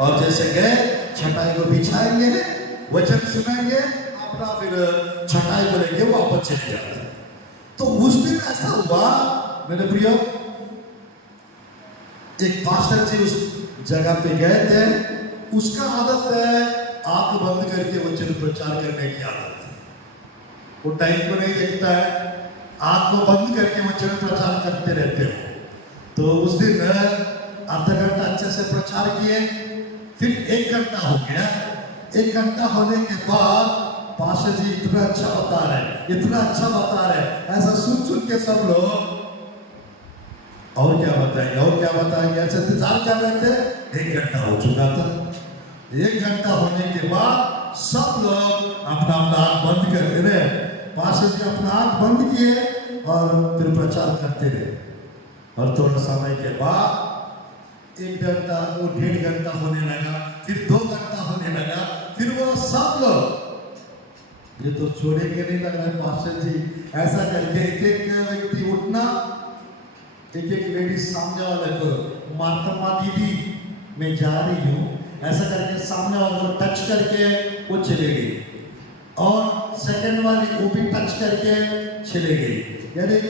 और जैसे गए छटाई को बिछाएंगे, वचन सुनेंगे, अपना फिर छटाई को लेके वापस चले जाते। तो उस दिन ऐसा हुआ मेरे प्रियो, एक पास्टर जी उस जगह पे गए थे, उसका आदत है आंख बंद करके वचन प्रचार करने की आदत है। वो टाइम को नहीं देखता है, आंख को बंद करके वचन प्रचार करते रहते हो। तो उस दिन आधा घंटा अच्छे से प्रचार किए, फिर 1 घंटा हो गया। 1 घंटा होने के बाद पास्टर जी इतना अच्छा बता रहे, इतना अच्छा बता रहे, ऐसा सुन सुन के सब लोग और क्या बताएंगे, और क्या बताएंगे, ऐसे इंतजार कर रहे थे। 1 घंटा हो चुका था। 1 घंटा होने के बाद सब लोग अपना अपना आंख बंद करते रहे। पास्टर जी अपना आंख बंद किए और फिर प्रचार करते रहे। और थोड़ा समय के बाद 1 घंटा, वो 1.5 घंटा होने लगा, फिर 2 घंटा होने लगा, फिर वो सब लोग ये तो छोड़ेंगे नहीं लग रहा है पास्टर जी, ऐसा करके एक व्यक्ति उठना, एक लेडीज सामने वाले को, मार्तमा दीदी मैं जा रही हूँ, ऐसा करके सामने वाले को टच करके वो चले गई। और सेकंड वाली वो भी टच करके चले गई। यानी एक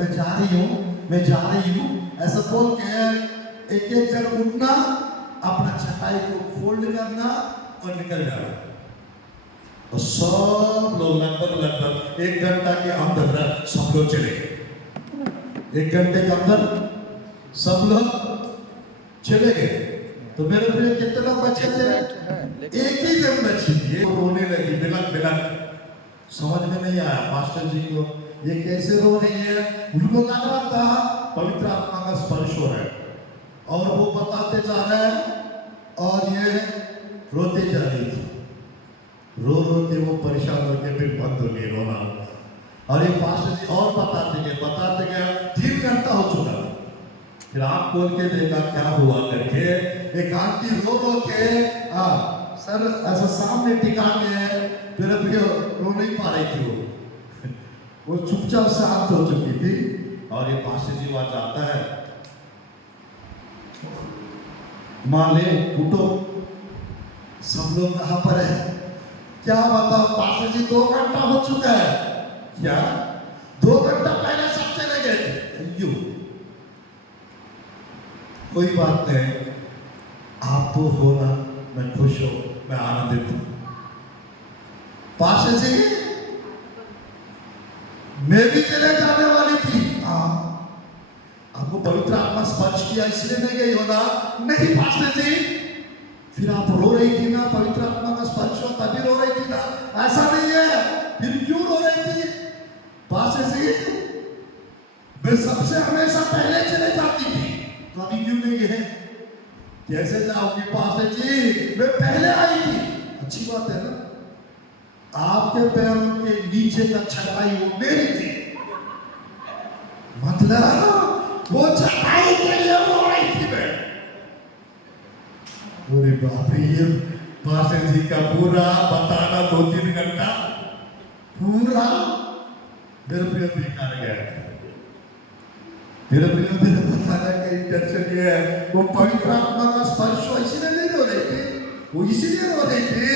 मैं जा रही हूँ, मैं जा रही हूँ ऐसा बोल के एक जन उठना, अपना चटाई को फोल्ड करना और निकल जाना। और सब लोग लगभग 1 घंटा के अंदर सब लोग चले गए। 1 घंटे के अंदर सब लोग चले गए। तो मेरे प्रिय कितने लोग बचे थे? एक ही जन बची थी, वो रोने लगी बिलक बिलक। समझ में नहीं आया पास्टर जी को ये कैसे रो रही है। उनको लग रहा था पवित्र आत्मा का स्पर्श हो रहा है, और वो बताते जा रहे हैं और ये रोते जा रही थी। रो रो के वो परेशान होकर फिर बंद हो गई रोना। और ये पास्टर जी और बताते गए 3 घंटा हो चुका। फिर आँख खोल के देखा क्या हुआ करके, एक आंटी रो रो के सर ऐसा सामने टिका के, फिर रो नहीं पा रही थी। वो चुपचाप शांत हो चुकी थी। और ये पास्टर जी वहां जाता है, माँ ले उठो, सब लोग कहाँ पर है, क्या बताओ पास्टर जी 2 घंटा हो चुका है। क्या 2 घंटा पहले सब चले गए थे। क्यों? कोई बात नहीं, आप तो हो ना, मैं खुश हूं, मैं आनंदित हूं। पास्टर जी मैं भी चले जाने वाली थी। आपको पवित्र आत्मा स्पर्श किया इसलिए नहीं गई हो ना? नहीं पास्टर जी, फिर आप रो रही थी ना, पवित्र आत्मा का स्पर्श हो तभी रो रही थी ना? ऐसा नहीं है। फिर क्यों रो रही थी? पास्टर जी मैं सबसे हमेशा पहले चले जाती थी, तो अभी क्यों नहीं है? कैसे जाओगी पास्टर जी, मैं पहले आई थी। अच्छी बात है ना, आपके पैरों के नीचे का छटाई वो मेरी थी, मतलब वो छटाई के लिए रो रही थी मैं। अरे बाप रे, ये पास्टर जी का पूरा बताना 2-3 घंटा पूरा मेरे प्रिय बेकार गया। मेरे बताना का इंटेंशन ये है, वो पवित्र आत्मा का स्पर्श हो इसीलिए नहीं रो रही थी, वो इसीलिए रो रही थी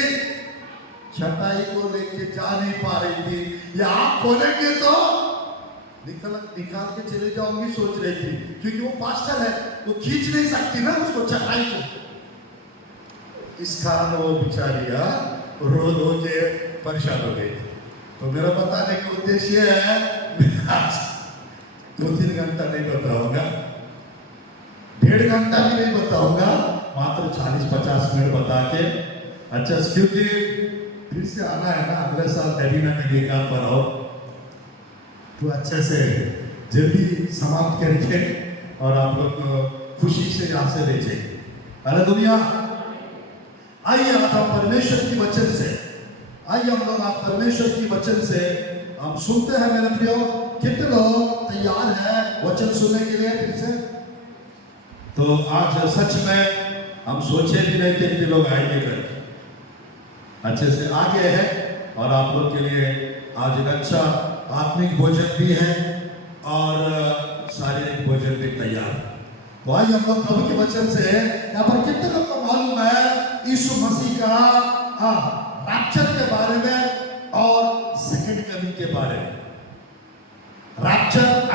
छटाई को लेके जा नहीं पा रही थी। या आप खोलेंगे तो निकाल के चले जाऊंगी सोच रही थी, क्योंकि वो पास्टर है, वो खींच नहीं सकती ना उसको छटाई को। इस कारण वो बेचारियां रो रो के परेशान हो गई। तो मेरा बताने का उद्देश्य है, आज 2-3 घंटा नहीं बताऊंगा, 1.5 घंटा भी नहीं बताऊंगा, मात्र 40-50 मिनट बता के अच्छा, क्योंकि फिर से आना है ना, अगले साल कभी ना कभी काम पर आओ, तो अच्छे से जल्दी समाप्त करके और आप लोग खुशी से यहाँ से ले जाइए। अरे दुनिया, आइए हम परमेश्वर की वचन से, आइए हम लोग आप परमेश्वर की वचन से हम सुनते हैं। मेरे प्रियो, कितने लोग तैयार हैं वचन सुनने के लिए फिर से? तो आज सच में हम सोचे भी नहीं कि इतने लोग आएंगे करके, अच्छे से आगे है। और आप लोग के लिए आज एक अच्छा आत्मिक भोजन भी है और शारीरिक भोजन भी तैयार है। तो आइए हम लोग प्रभु के वचन से, यहाँ पर कितने लोग को मालूम है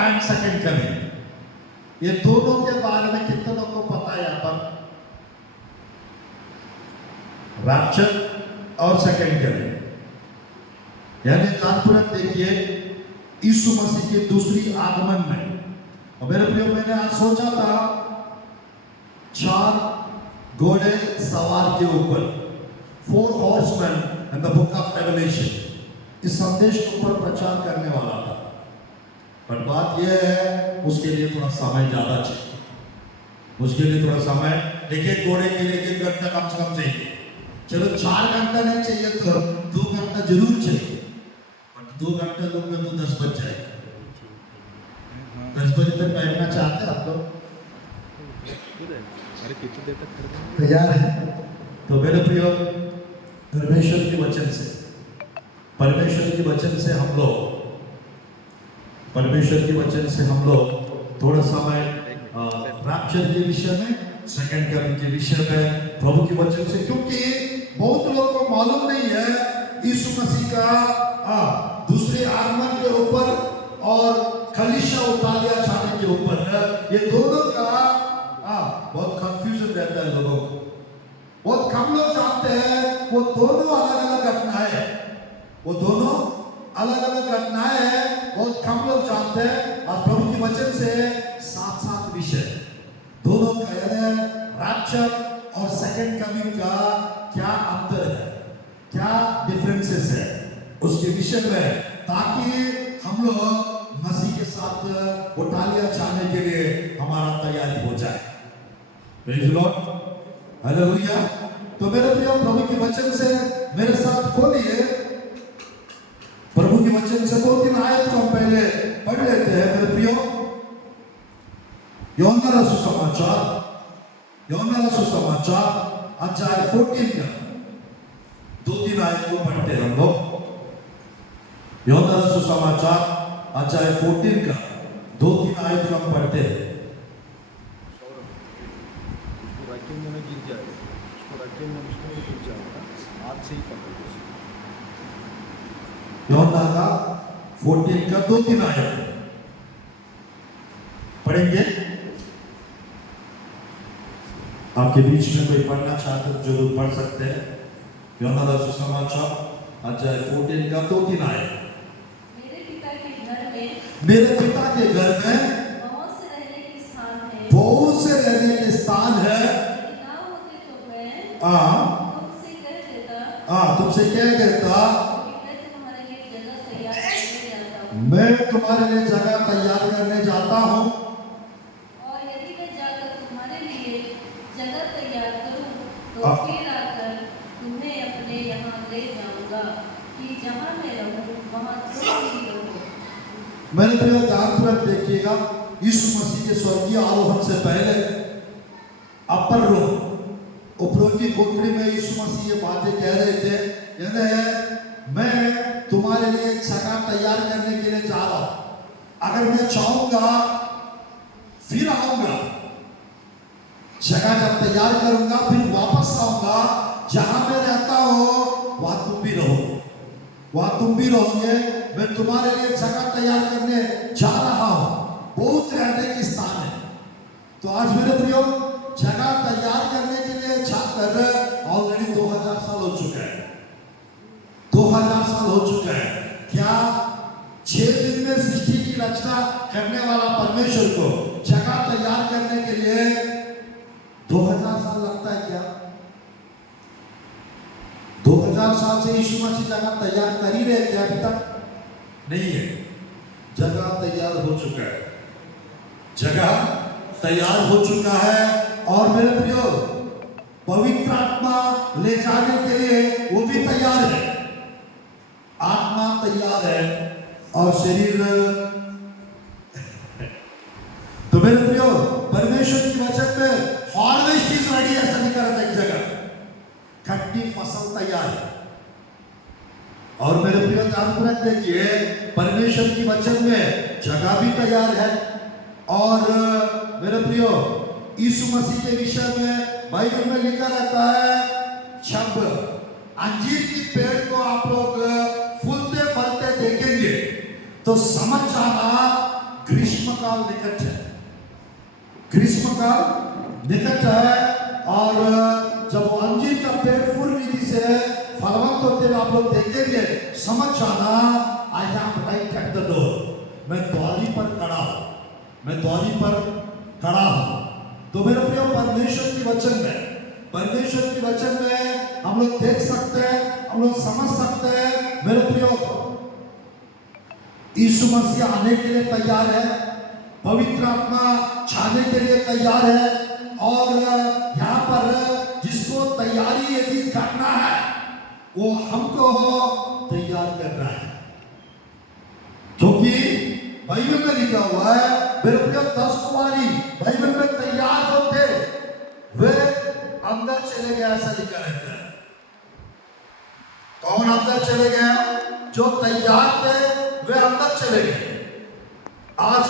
एंड सेकंड कमिंग, ये दोनों के बारे में कितने लोगों को पता है? यहाँ पर रैप्चर और सेकंड कमिंग, यानी ध्यानपूर्वक देखिए यीशु मसीह के दूसरी आगमन में। और मेरे प्रियो, मैंने आज सोचा था 4 घोड़े सवार के ऊपर, 4 horsemen in the book of Revelation, इस संदेश के ऊपर प्रचार करने वाला था। पर बात यह है उसके लिए थोड़ा समय ज्यादा चाहिए, उसके लिए थोड़ा समय, एक घोड़े के लिए 1 घंटा कम से कम चाहिए। चलो 4 घंटा नहीं चाहिए तो 2 घंटा जरूर चाहिए, पर 2 घंटे लोग में तो 10 बज जाएगा। 10 बजे तक बैठना चाहते हैं आप लोग? तैयार है? तो मेरे प्रियो, परमेश्वर के वचन से, परमेश्वर के वचन से हम लोग, परमेश्वर के वचन से हम लोग थोड़ा समय रैप्चर के विषय में, सेकंड कमिंग के विषय में, प्रभु के वचन से, क्योंकि बहुत लोगों को मालूम नहीं है यीशु मसीह का दूसरे आगमन के ऊपर और कलीसिया उठा लिया जाने के ऊपर, ये दोनों का बहुत कंफ्यूजन रहता है लोगों को। बहुत कम लोग जानते हैं वो दोनों अलग अलग घटनाएं हैं, वो दोनों अलग अलग घटनाएं हैं, बहुत कम लोग जानते हैं। और प्रभु के वचन से साथ साथ विषय दोनों का, यानी रैप्चर और सेकंड कमिंग का क्या अंतर है, क्या डिफरेंसेस है, उसके विषय में, ताकि हम लोग मसीह के साथ उठा लिया जाने के लिए हमारा तैयारी हो जाए। Praise the Lord, hallelujah. तो मेरे प्रिय, प्रभु के वचन से मेरे साथ खोलिए, प्रभु के वचन से 2-3 आयत को हम पहले पढ़ लेते हैं। मेरे प्रियो, यूहन्ना सुसमाचार, यूहन्ना सुसमाचार अध्याय 14 का 2-3 आयत को पढ़ते हैं हम लोग। यूहन्ना सुसमाचार अध्याय 14 का 2-3 आयत को हम पढ़ते हैं। यूहन्ना का 14 का 2-3 आयत पढ़ेंगे। आपके बीच में कोई पढ़ना चाहते तो जरूर पढ़ सकते हैं। यूहन्ना सुसमाचार अध्याय 14 का 2-3 आयत। मेरे पिता के घर में बहुत से रहने के स्थान है। तुमसे कह देता मैं तुम्हारे लिए जगह तैयार करने जाता हूँ, और यदि मैं जाकर तुम्हारे लिए जगह तैयार करूँ तो फिर आकर तुम्हें अपने यहाँ ले जाऊँगा, कि जहाँ मैं रहूँ वहाँ तुम भी रहो। मेरे प्रिय, ध्यानपूर्वक देखिएगा, यीशु मसीह के स्वर्गीय आरोहण से पहले अपर रूम, उपरों की कोठरी में यीशु मसीह ये बातें कह रहे थे, यानी मैं तुम्हारे लिए जगह तैयार करने के लिए जा रहा हूं। अगर मैं चाहूंगा फिर आऊंगा, जगह जब तैयार करूंगा फिर वापस आऊंगा, जहां मैं रहता हूं वहां तुम भी रहोगे, वहां तुम भी रहोगे। मैं तुम्हारे लिए जगह तैयार करने जा रहा हूं। बहुत रहने की स्थान है। तो आज मेरे प्रियो, जगह तैयार करने के लिए जाकर ऑलरेडी 2000 साल हो चुका है, 2000 साल हो चुका है। क्या 6 दिन में सृष्टि की रचना करने वाला परमेश्वर को जगह तैयार करने के लिए 2000 साल लगता है क्या? 2000 साल से यीशु मसीह जगह तैयार कर ही रहे थे, अभी तक नहीं है। जगह तैयार हो चुका है, जगह तैयार हो चुका है। और मेरे प्रियो, पवित्र आत्मा ले जाने के लिए वो भी तैयार है। आत्मा तैयार है और शरीर। तो मेरे प्रियो, परमेश्वर की वचन में हार्वेस्ट इज रेडी, ऐसा लिखा रहता है एक जगह, खट्टी फसल तैयार है। और मेरे प्रियो, ध्यानपूर्वक देखिए, परमेश्वर की वचन में जगह भी तैयार है। और मेरे प्रियो, यीशु मसीह के विषय में बाइबल में लिखा रहता है, जब अंजीर की पेड़ को आप लोग फूलते फलते देखेंगे तो समझ जाना ग्रीष्म काल निकट है, ग्रीष्म काल निकट है। और जब वो अंजीर का पेड़ पूर्ण रीति से फलवंत होते हुए आप लोग देखेंगे, समझ जाना I am right at the door, मैं द्वारी पर खड़ा हूं, मैं द्वारी पर खड़ा हूं। तो मेरे प्रिय परमेश्वर की वचन में, परमेश्वर की वचन में हम लोग देख सकते हैं, हम लोग समझ सकते हैं मेरे प्रिय यीशु मसीह आने के लिए तैयार है, पवित्र आत्मा छाने के लिए तैयार है। और यहाँ पर जिसको तैयारी यदि करना है वो हमको तैयार करना है, क्योंकि बाइबल में लिखा हुआ है मेरे प्रिय 10 कुमारी बाइबल में तैयार जो थे वे अंदर चले गए, ऐसा लिखा रहता है। कौन अंदर चले गए? जो तैयार थे वे अंदर चले गए। आज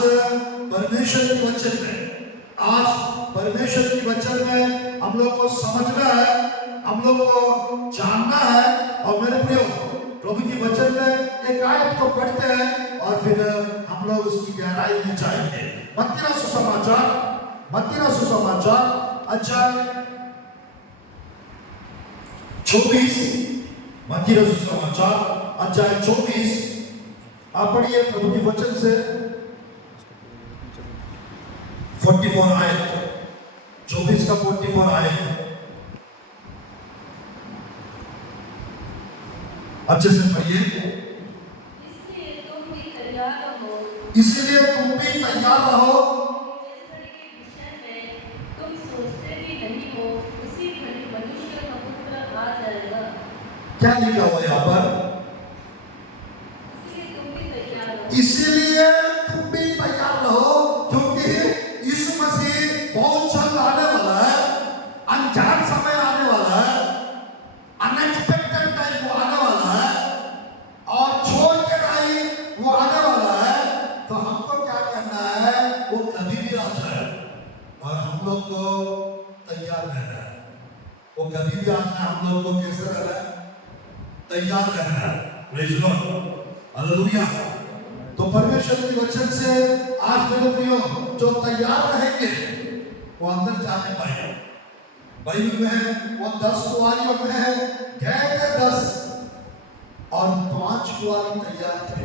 परमेश्वर की वचन में, आज परमेश्वर की वचन में हम लोग को समझना है, हम लोग को जानना है। और मेरे प्रियो प्रभु की वचन में एक आयत को पढ़ते हैं और फिर हम लोग उसकी गहराई में जाएंगे। मत्ती सुसमाचार, मत्ती सुसमाचार अध्याय 24, मत्ती सुसमाचार अध्याय 24 आप पढ़िए प्रभु की वचन से 44 आयत, 24 का 44 आयत अच्छे से पढ़िए। इसलिए तुम भी तैयार रहो, इसलिए तुम भी तैयार रहो, जिस घड़ी के विषय में तुम सोचते भी नहीं हो उसी घड़ी मनुष्य का पुत्र आ जाएगा। क्या लिखा हुआ है यहाँ पर? इसलिए तुम भी तैयार रहो, इसलिए तुम भी तैयार रहो, क्योंकि यीशु मसीह बहुत जल्द आने वाला है, अनजान समय आने वाला है, अनएक्सपेक्टेड टाइम वो आने वाला है और छोड़ के नहीं वो आने वाला है। तो हमको क्या करना है? वो कभी भी आ जाए और हम लोग को तैयार रहना है। वो कभी भी आ जाए, हम लोग को कैसे रहना है? तैयार रहना है। Praise Lord, hallelujah. तो परमेश्वर के वचन से आज मेरे प्रियो जो तैयार रहेंगे वो अंदर जाने पाएंगे। बाइबल में है वो 10 कुंवारियों में है, गए थे 10 और 5 कुंवारी तैयार थे।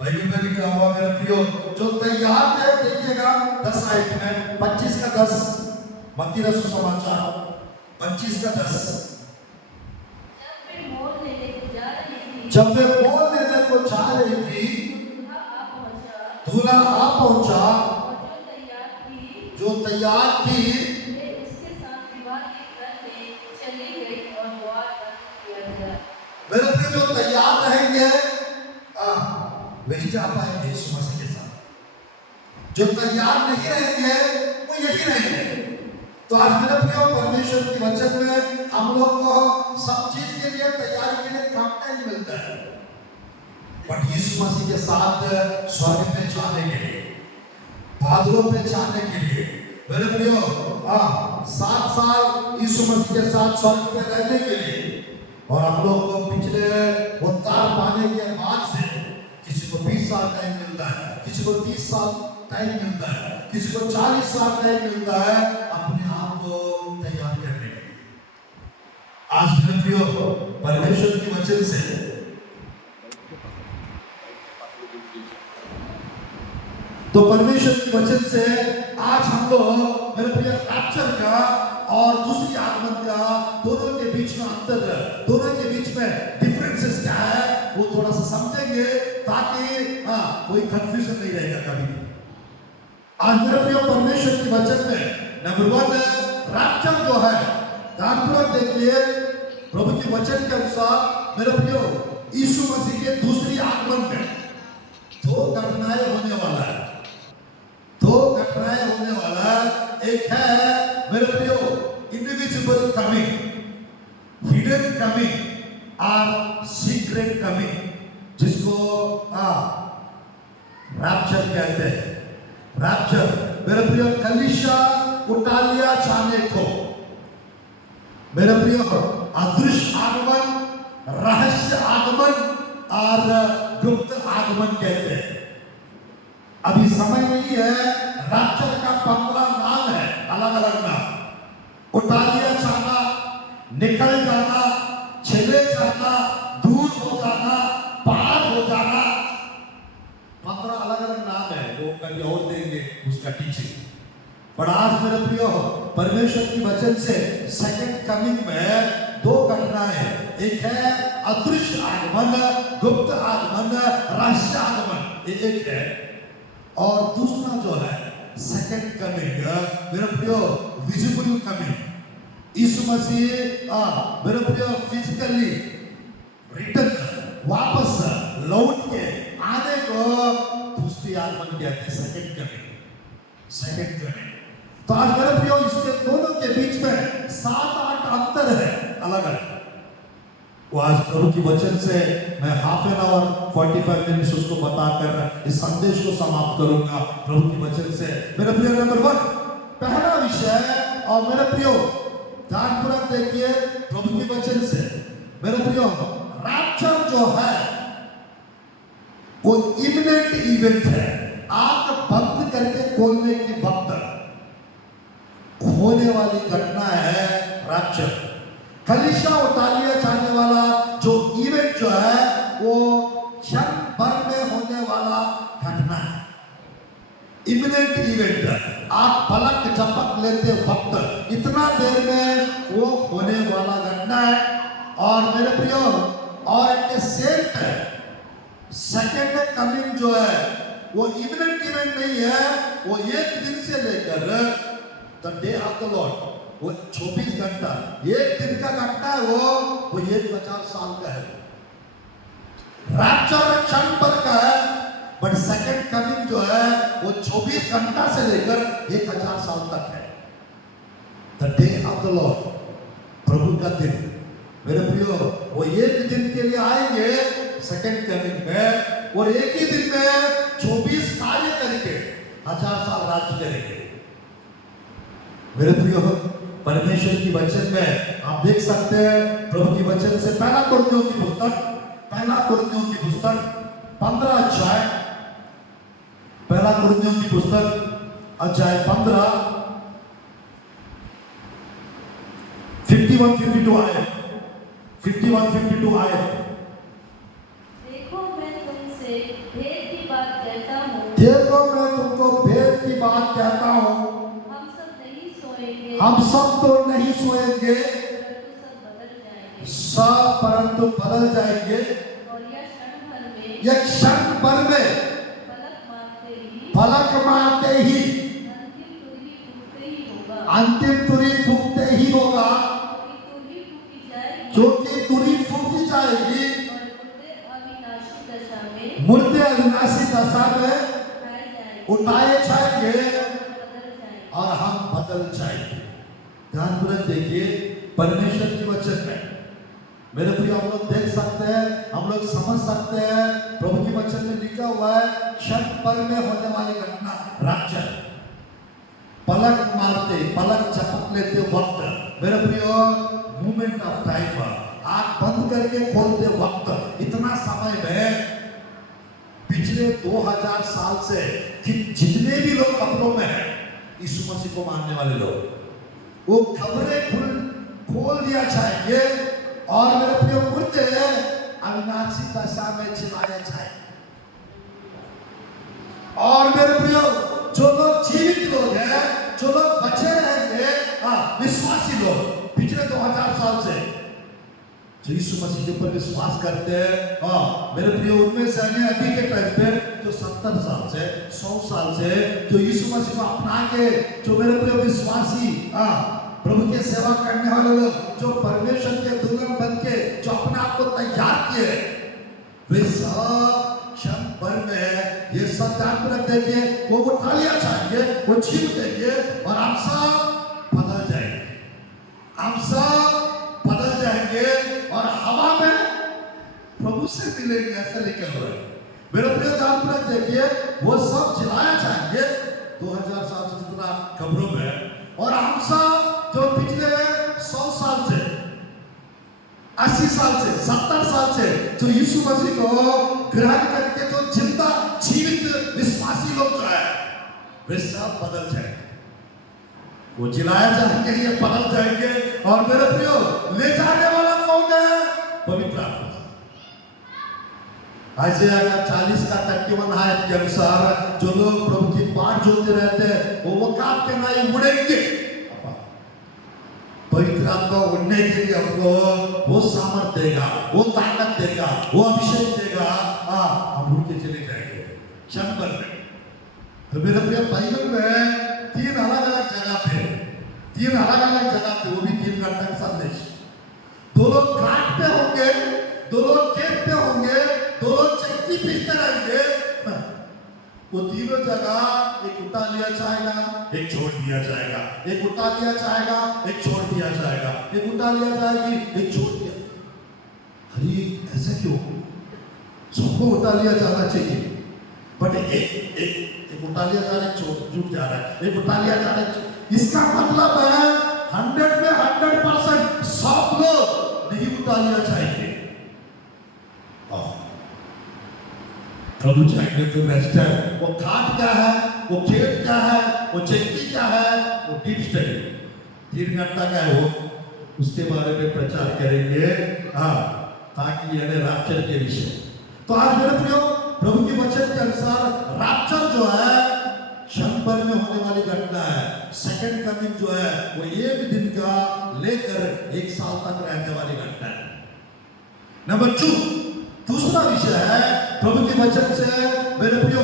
बाइबल में लिखा हुआ मेरे प्रियो जो तैयार थे, देखिएगा 10 आयत में 25 का 10, मत्ती सुसमाचार 25 का 10। जब वे मोल लेने को जा रही थी, दूल्हा आ पहुंचा, जो तैयार थी उसके साथ विवाह के घर में चली गई और द्वार बंद किया गया। मेरे प्रिय जो तैयार रहेंगे वही जा पाएंगे यीशु मसीह के साथ। जो तैयार नहीं रहेंगे वो यही रहेंगे। तो आज मेरे प्रिय परमेश्वर की वचन में हम लोग को सब चीज के लिए तैयारी के लिए काम नहीं मिलता है, बट यीशु मसीह के साथ स्वर्ग पे जाने के लिए, बादलों पे जाने के लिए मेरे प्रियो 7 साल यीशु मसीह के साथ स्वर्ग पे रहने के लिए। और आप लोग को पिछले उद्धार पाने के बाद से किसी को 20 साल टाइम मिलता है, किसी को 30 साल टाइम मिलता है, किसी को 40 साल टाइम मिलता है अपने आप को तैयार करने के लिए। आज मेरे प्रियो परमेश्वर की वचन से तो परमेश्वर के वचन से आज हम लोग मेरे प्रिय रैप्चर का और दूसरी आगमन का दोनों के बीच में अंतर है, दोनों के बीच में डिफरेंसेस क्या है वो थोड़ा सा समझेंगे, ताकि कोई कंफ्यूजन नहीं रहेगा कभी भी। आज मेरे प्रिय परमेश्वर के वचन में नंबर 1 रैप्चर जो है, ध्यानपूर्वक देखिए प्रभु के वचन के अनुसार मेरे प्रिय यीशु मसीह के दूसरी आगमन में 2 घटनाएं होने वाला है, 2 घटनाएं होने वाला है। एक है मेरे प्रियो इनविजिबल कमिंग, हिडन कमिंग और सीक्रेट कमिंग, जिसको रैप्चर कहते हैं। रैप्चर मेरे प्रियो कलीसिया उठा लिया जाने को, मेरे प्रियो अदृश्य आगमन, रहस्य आगमन और गुप्त आगमन कहते हैं। अभी समय नहीं है। रैप्चर का 15 नाम है, अलग अलग नाम। उठा लिया जाना, निकल जाना, चले जाना, दूर हो जाना, पार हो जाना, 15 अलग अलग नाम है। वो कभी और देंगे उसका टीचिंग। पर आज मेरे प्रियो, परमेश्वर की वचन से सेकंड कमिंग में दो घटनाएं, एक है अदृश्य आगमन, गुप्त आगमन, रहस्य आगमन, ये एक है। और दूसरा जो है सेकंड कमिंग, मेरे प्रियो विजिबल कमिंग। यीशु मसीह मेरे प्रियो फिजिकली रिटर्न, वापस लौट के आने को दूसरी आगमन कहते हैं, सेकंड कमिंग, सेकंड कमिंग। तो आज मेरे प्रियो इसके दोनों के बीच में 7-8 अंतर है, अलग अलग। वो आज प्रभु की वचन से मैं हाफ एन आवर 45 मिनट्स उसको बताकर इस संदेश को समाप्त करूंगा प्रभु की वचन से। मेरे प्रियो नंबर 1 पहला विषय, और मेरे प्रियो ध्यानपूर्वक देखिए प्रभु की वचन से। मेरे प्रियो रैप्चर जो है वो इमिनेंट इवेंट है। आंख बंद करके खोलने की वक्त होने वाली घटना है रैप्चर। कलीसिया उठा लिया जाने वाला जो इवेंट जो है वो क्षण भर में होने वाला घटना है, इमिनेंट इवेंट है। आप पलक झपक लेते वक्त इतना देर में वो होने वाला घटना है। और मेरे प्रियो और एक सेम है सेकेंड कमिंग जो है वो इमिनेंट इवेंट नहीं है। वो एक दिन से लेकर the day of the Lord, वो 24 घंटा, एक दिन का घटना है। वो 1000 साल का है। रैप्चर क्षण भर का है, बट सेकंड कमिंग जो है वो 24 घंटा से लेकर 1000 साल तक है। The day of the lord, प्रभु का दिन। मेरे प्रियो वो एक दिन के लिए आएंगे सेकंड कमिंग में, और एक ही दिन में 24 कार्य करके 1000 साल राज्य करेंगे। मेरे प्रियो परमेश्वर की वचन में आप देख सकते हैं प्रभु की वचन से पहला कुरिन्थियों की पुस्तक 15 अध्याय, पहला कुरिन्थियों की पुस्तक अध्याय 15 51-52 आए, 51-52 आए। देखो मैं तुमसे भेद की बात कहता हूँ, देखो मैं तुमको भेद की बात कहता हूँ, हम सब नहीं सोएंगे, हम सब तो नहीं सोएंगे, सब परंतु बदल जाएंगे। और यह क्षण भर में, यह क्षण भर में, पलक मारते ही अंतिम तुरी फूंकते ही होगा, क्योंकि तुरी फूंकी जाएगी, मुर्दे अविनाशी दशा में उठाए जाएंगे और हम बदल जाएंगे। ध्यानपूर्वक देखिए परमेश्वर की वचन में। मेरे प्रिय हम लोग देख सकते हैं, हम लोग समझ सकते हैं प्रभु की वचन में लिखा हुआ है क्षण भर में होने वाली घटना रैप्चर। पलक मारते, पलक झपक लेते वक्त, मेरे प्रियो मूवमेंट ऑफ टाइम, आंख बंद करके खोलते वक्त, इतना समय में पिछले 2000 साल से जितने भी लोग कब्रों में हैं, यीशु मसीह को मानने वाले लोग, वो कब्रें खोल दिया जाएंगे और मेरे प्रिय मुर्दे अविनाशी दशा में जिलाए जाएंगे। और मेरे प्रिय जो लोग जीवित लोग हैं, जो लोग बचे रहेंगे, विश्वासी लोग पिछले 2000 साल से जो यीशु मसीह के ऊपर विश्वास करते हैं, मेरे प्रिय उनमें से अभी के टाइम पे जो 70 साल से 100 साल से जो यीशु मसीह को अपना के, जो मेरे प्रिय विश्वासी प्रभु के सेवा करने वाले लोग, जो परमेश्वर के दुल्हन बन के जो अपने आप को तैयार किए, वे सब क्षण भर में ये सब ध्यान रख देंगे, वो उठा लिया जाएंगे, वो छीन देंगे और हम सब बदल जाएंगे, हम सब बदल जाएंगे और हवा में प्रभु से मिलेंगे, ऐसा लिखा हुआ है। मेरे प्रिय ध्यान रख देखिए, वो सब जिलाया जाएंगे 2000 साल से जितना कब्रों में, और हम सब जो पिछले 100 साल से, 80 साल से, 70 साल से जो यीशु मसीह को ग्रहण करके जो जिंदा जीवित विश्वासी लोग वे सब बदल जाएंगे, वो जिलाया जाएंगे, ये बदल जाएंगे। और मेरे प्रियो, ले जाने वाला कौन है? पवित्र आत्मा। आइज़ाया 40 का 31 आयत के अनुसार जो लोग प्रभु की बाट जोते रहते हैं वो वकात के नाई उड़ेंगे। पवित्र आत्मा उड़ने के लिए हमको वो सामर्थ देगा, वो ताकत देगा, वो अभिषेक देगा। हम उड़ के चले जाएंगे क्षण भर में। तो मेरे प्रिय बाइबल में 3 अलग-अलग जगह पे वो भी 3 घंटा का संदेश। 2 लोग घाट पे होंगे, 2 लोग खेत पे होंगे, 2 लोग चक्की पीसते रहेंगे। वो तीनों जगह एक उठा लिया जाएगा, एक छोड़ दिया जाएगा, एक उठा लिया जाएगा, एक छोड़ दिया जाएगा, एक उठा लिया जाएगी, एक छोड़ दिया। अरे ऐसा क्यों? सबको उठा लिया जाना चाहिए, बट एक उठा लिया जा रहा है, छूट जा रहा है, एक उठा लिया जा रहा है। इसका मतलब है 100 में 100% सब लोग नहीं उठा लिया जाएंगे। प्रभु चाहेंगे तो बेस्ट है। वो खाट क्या है, वो खेत क्या है, वो चक्की क्या है, वो डीप स्टडी 3 घंटा का है वो, उसके बारे में प्रचार करेंगे। ताकि यानी रैप्चर के विषय। तो आज मेरे प्रियो, प्रभु के वचन के अनुसार रैप्चर जो है क्षण भर में होने वाली घटना है। सेकंड कमिंग जो है वो 1 दिन का लेकर 1 साल तक रहने वाली घटना है। नंबर 2, दूसरा विषय है प्रभु के वचन से मेरे प्रियो,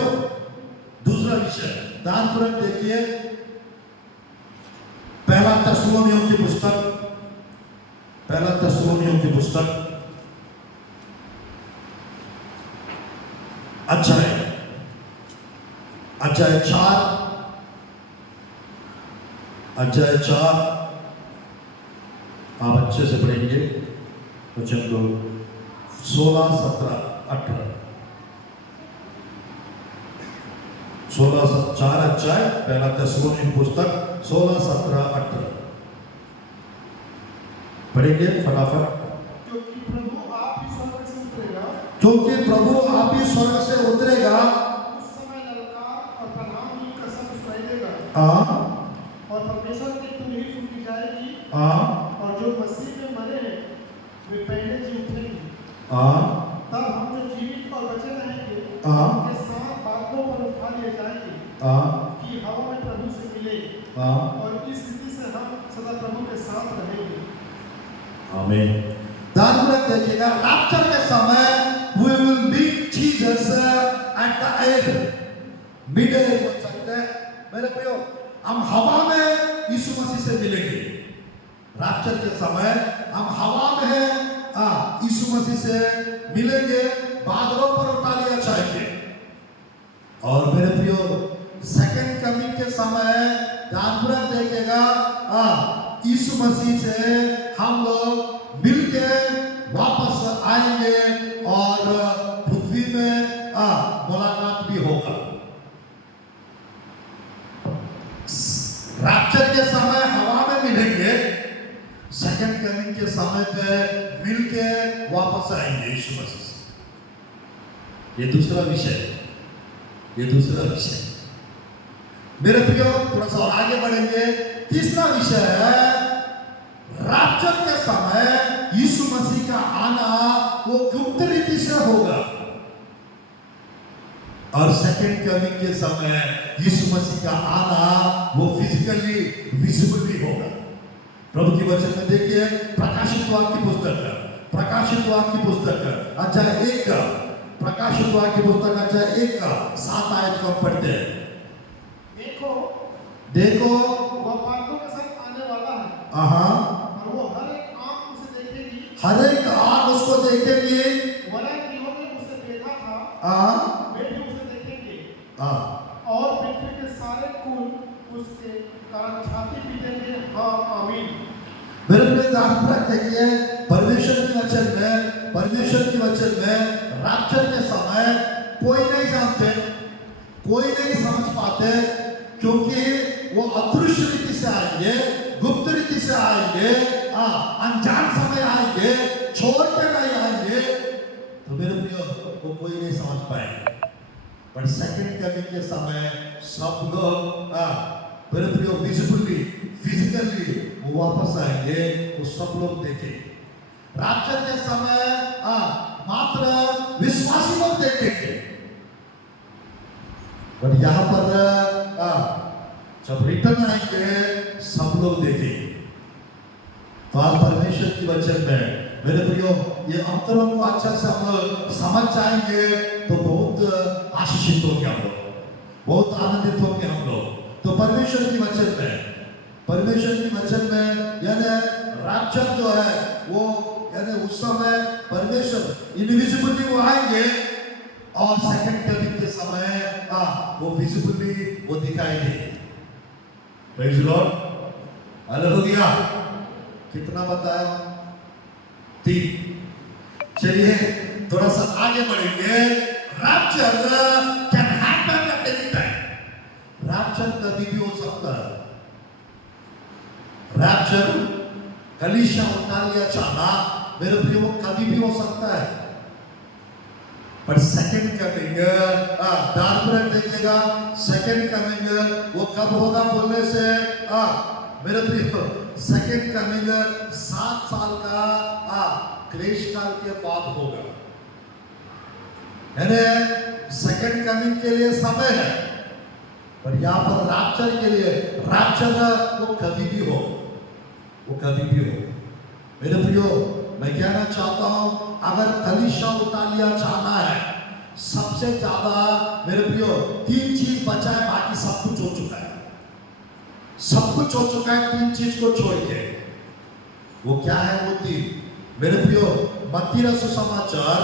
दूसरा विषय ध्यानपूर्वक देखिए। पहला थिस्सलुनीयों की पुस्तक अध्याय 4 आप अच्छे से पढ़ेंगे वचन को 16, 17, 18। 4 अध्याय पहला थिस्सलुनीयों पुस्तक 16, 17, 18 पढ़ेंगे फटाफट। क्योंकि प्रभु आप ही स्वर्ग से उतरेगा, उस समय ललकार और प्रधान की कसम सुनाई देगा। और परमेश्वर की तुरही फूंकी जाएगी, और जो मसीह में मरे हैं वे पहले जी उठेंगे। तब हम जो जीवित और बचे रहेंगे उनके साथ बादलों पर उठा लिए जाएंगे कि हवा में प्रभु से मिले, और इस स्थिति से हम सदा प्रभु के साथ रहेंगे। आमीन। ध्यानपूर्वक देखिएगा, रैप्चर के समय we will meet Jesus at the end, mid age बोल सकते हैं। मेरे प्रियो, हम हवा में यीशु मसीह से मिलेंगे। रैप्चर के समय हम हवा में हैं, यीशु मसीह से मिलेंगे, बादलों पर उठा लिया जाएंगे। और मेरे प्रियो, सेकंड कमिंग के समय ध्यानपूर्वक देखिएगा, यीशु मसीह से हम लोग मिलके वापस आएंगे और पृथ्वी में मुलाकात भी होगा। रैप्चर के समय हवा में मिलेंगे, सेकंड कमिंग के समय पे मिलके वापस आएंगे यीशु मसीह से। ये दूसरा विषय मेरे प्रियो, थोड़ा सा और आगे बढ़ेंगे। तीसरा विषय है रैप्चर के समय यीशु मसीह का आना वो गुप्त रीति से होगा, और सेकंड कमिंग के समय यीशु मसीह का आना वो फिजिकली विजिबल भी होगा। प्रभु के वचन में देखिए, प्रकाशित वाक्य की पुस्तक अध्याय 1 का, प्रकाशित वाक्य की पुस्तक अध्याय 1 का 7 आयत को पढ़ते हैं। देखो वह बादलों के साथ आने वाला है, और वो हर एक आंख उसे देखेगी, वरन जिन्होंने उसे देखा था वे भी उसे देखेंगे, और पृथ्वी के सारे कुल उसके कारण छाती पीटेंगे। हाँ, आमीन। मेरे प्रिय ध्यानपूर्वक देखिए, परमेश्वर के वचन में रैप्चर के समय कोई नहीं जानते, कोई नहीं समझ पाते, क्योंकि वो अदृश्य रीति से आएंगे, गुप्त रीति से आएंगे, अनजान समय आएंगे, छोड़ के नहीं आएंगे। तो मेरे प्रियो, वो कोई नहीं समझ पाएंगे। पर सेकंड कमिंग के समय सब लोग मेरे प्रियो विजिबली फिजिकली वो वापस आएंगे, वो सब लोग देखेंगे। रैप्चर के समय मात्र विश्वासी लोग देखेंगे, पर यहाँ पर जब रिटर्न आएंगे सब लोग देखेंगे। तो आज परमेश्वर की वचन में मेरे प्रियो ये अंतरों को अच्छा से हम समझ जाएंगे तो बहुत आशीषित होंगे हम लोग, बहुत आनंदित होंगे हम लोग। तो परमेश्वर की वचन में यानी रैप्चर जो है वो यानी उस समय परमेश्वर इनविजिबली वो आएंगे और सेकंड कमिंग के समय वो विजिबली वो दिखाई देंगे। Praise the Lord, hallelujah. कितना बताया? 3। चलिए थोड़ा सा आगे बढ़ेंगे। Rapture can happen at any time. Rapture कभी भी हो सकता है। रैप्चर कलीसिया उठा लिया जाना मेरे प्रियो वो कभी भी हो सकता है। पर सेकंड कमिंग दार्पुरक देखिएगा, सेकंड कमिंग वो कब होगा बोलने से मेरे प्रियो सेकंड कमिंग 7 साल का क्लेश काल के बाद होगा। यानी सेकंड कमिंग के लिए समय है, पर यहाँ पर रैप्चर के लिए रैप्चर वो कभी भी हो, वो कभी भी हो। मेरे प्रियो मैं कहना चाहता हूं अगर कलीसिया उठा लिया जाना है सबसे ज्यादा मेरे प्रियो 3 चीज बचा है, बाकी सब कुछ हो चुका है। सब कुछ हो चुका है 3 चीज को छोड़ के। वो क्या है वो 3? मेरे प्रियो मत्ती रचित सुसमाचार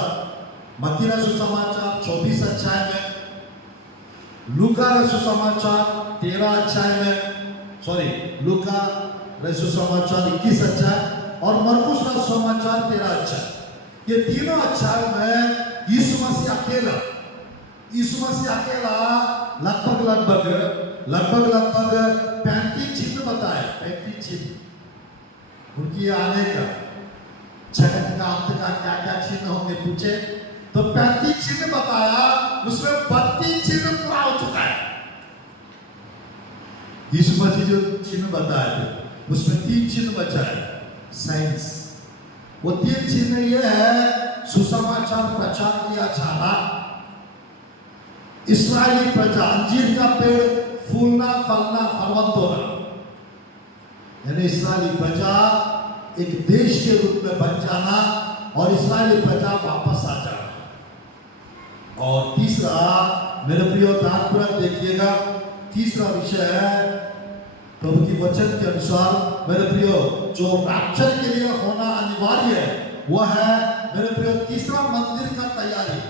24 अध्याय में, लूका रचित सुसमाचार 13 अध्याय में, लूका रचित सुसमाचार 21 अध्याय और मरकुस रचित सुसमाचार 13 अध्याय। ये तीनों अध्याय में यीशु मसीह अकेला लगभग 35 चिन्ह बताए। 35 चिन्ह उनकी आने का, जगत का अंत का क्या क्या चिन्ह होंगे पूछे तो 35 चिन्ह बताया, उसमें 32 चिन्ह पूरा हो चुका है। यीशु मसीह जो चिन्ह बताए थे उसमें 3 चिन्ह बचा है। साइंस वो 3 चिन्ह ये है, सुसमाचार प्रचार किया जाना, इस्राएली प्रजा अंजीर का पेड़ फूलना फलना फलवंत होना, यानी इस्राएली प्रजा एक देश के रूप में बन जाना और इस्राएली प्रजा वापस आ जाना। और तीसरा मेरे प्रियो तात्पर्य देखिएगा, तीसरा विषय है प्रभु की वचन के अनुसार मेरे प्रियो जो रैप्चर के लिए होना अनिवार्य है वो है मेरे प्रियो तीसरा मंदिर का तैयारी,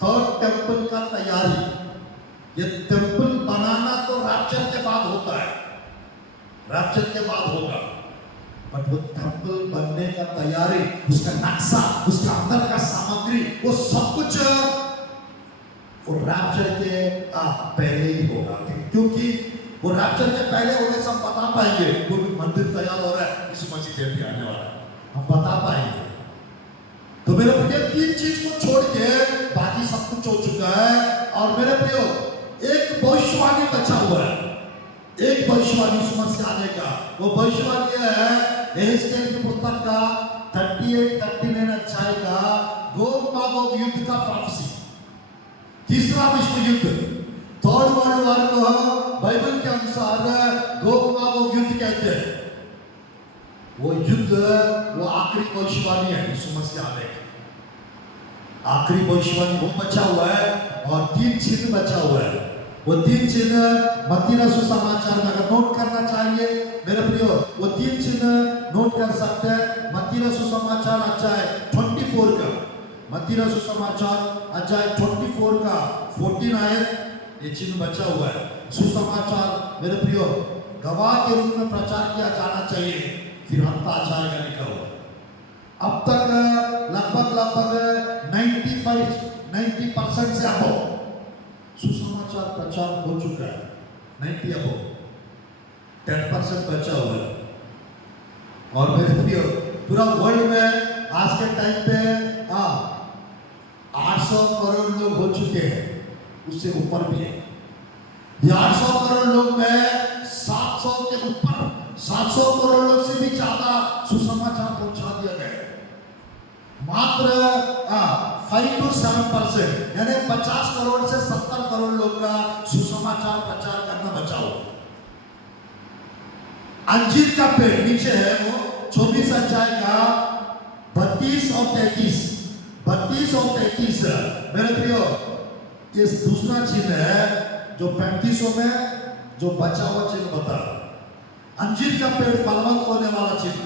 3rd टेंपल का तैयारी। ये टेंपल बनाना तो रैप्चर के बाद होता है, रैप्चर के बाद होगा, पर वो टेंपल बनने का तैयारी, उसका नक्शा, उसका अंदर का सामग्री, वो सब कुछ वो रैप्चर के पहले ही होगा। क्योंकि वो रैप्चर के पहले होने से हम बता पाएंगे वो मंदिर तैयार हो रहा है, यीशु मसीह जब भी आने वाला है, हम बता पाएंगे। तो मेरे प्रियो 3 चीज को छोड़ के बाकी सब कुछ हो चुका है। और मेरे प्रियो एक भविष्यवाणी बचा हुआ है, एक भविष्यवाणी यीशु मसीह आने का। वो भविष्यवाणी है यहेजकेल की पुस्तक का 38-39 अध्याय का गोग मागोग युद्ध का प्रोफेसी, तीसरा विश्व युद्ध, 3rd वर्ल्ड वॉर को बाइबल के अनुसार गोग मागोग युद्ध कहते हैं। वो युद्ध वो आखिरी भविष्यवाणी है यीशु मसीह आने का, आखिरी भविष्यवाणी वो बचा हुआ है। और 3 चिन्ह बचा हुआ है, वो 3 चिन्ह मत्ती रचित सुसमाचार में अगर नोट करना चाहिए मेरे प्रियो वो 3 चिन्ह नोट कर सकते हैं। मत्ती रचित सुसमाचार अध्याय 24 का, मत्ती रचित सुसमाचार अध्याय 24 का 14 आयत, ये चिन्ह बचा हुआ है। सुसमाचार मेरे प्रियो गवाह के रूप में प्रचार किया जाना चाहिए, फिर अंत आ जाएगा लिखा हुआ। अब तक लगभग 90% से अब सुसमाचार प्रचार हो चुका है, 90 अब 10% बचा हुआ है। और मेरे प्रियो पूरा वर्ल्ड में आज के टाइम पे 800 करोड़ लोग हो चुके हैं, उससे ऊपर भी है। 800 करोड़ लोग में 700 के ऊपर 700 करोड़ लोग से भी ज्यादा सुसमाचार पहुंचा दिया गया है। मात्र 5 to 7% यानी 50 करोड़ से 70 करोड़ लोग का सुसमाचार प्रचार करना बचा हुआ। अंजीर का पेड़ नीचे है वो 24 अध्याय का 32 और 33 मेरे प्रियो, ये दूसरा चिन्ह है जो 35 में जो बचा हुआ चिन्ह बता। अंजीर का पेड़ फलवंत होने वाला चिन्ह।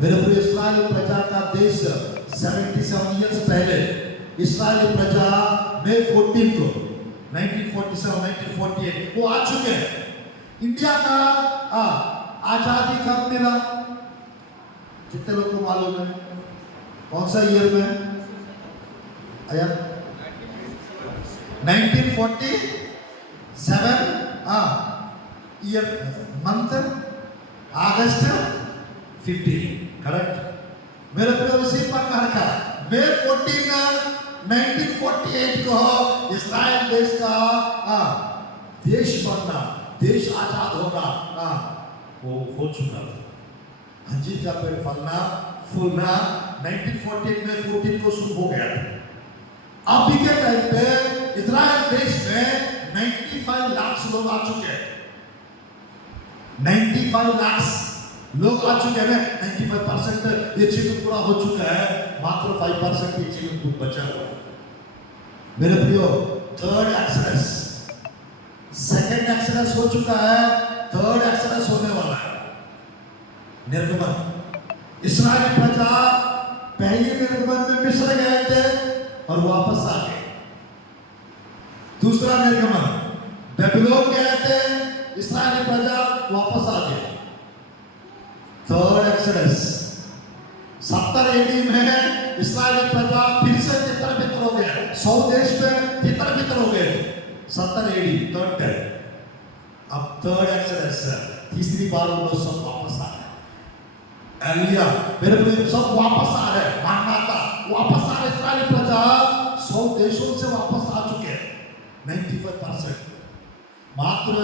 मेरे प्रिय, इस्राएल प्रजा का देश 77 इयर्स पहले इस्राएल प्रजा मई 14 को 1947-1948 वो आ चुके हैं। इंडिया का आजादी कब मिला? कितने लोग को मालूम है? कौन सा ईयर में आया? 1947 ईयर मंथ अगस्त 15 करेक्ट। मेरे प्रिय, उसी प्रकार का मई 14 1948 को इस्राएल देश का देश बनना, देश आजाद होना वो हो चुका था। अंजीर का पेड़ फलना फूलना 1914 में 14 को शुरू हो गया था। अभी के टाइम पे इस्राएल देश में 95 लाख लोग आ चुके हैं। 95 लाख लोग आ चुके हैं। 95% ये चिन्ह पूरा हो चुका है, मात्र 5% ये चिन्ह बचा हुआ है। मेरे प्रियो, थर्ड एक्सोडस, सेकंड एक्सोडस हो चुका है, थर्ड एक्सोडस होने वाला है। निर्गमन, इस्राएल प्रजा पहले निर्गमन में मिस्र गए थे और वापस आ गए। दूसरा निर्गमन बेबीलोन गए थे, इस्राएल प्रजा वापस आ गए। थर्ड एक्सोडस 70 एडी में इस्राएल प्रजा फिर से तितर-बितर हो गए, 100 देश में तितर-बितर हो गए। 70 एडी थर्ड टाइम। अब थर्ड एक्सोडस तीसरी बार वो लोग सब वापस आ गए। एलिया, मेरे प्रिय, सब वापस आ रहे हैं। माननाता वापस आ रहे। इस्राएल प्रजा 100 देशों से वापस आ चुके हैं। 95% मात्र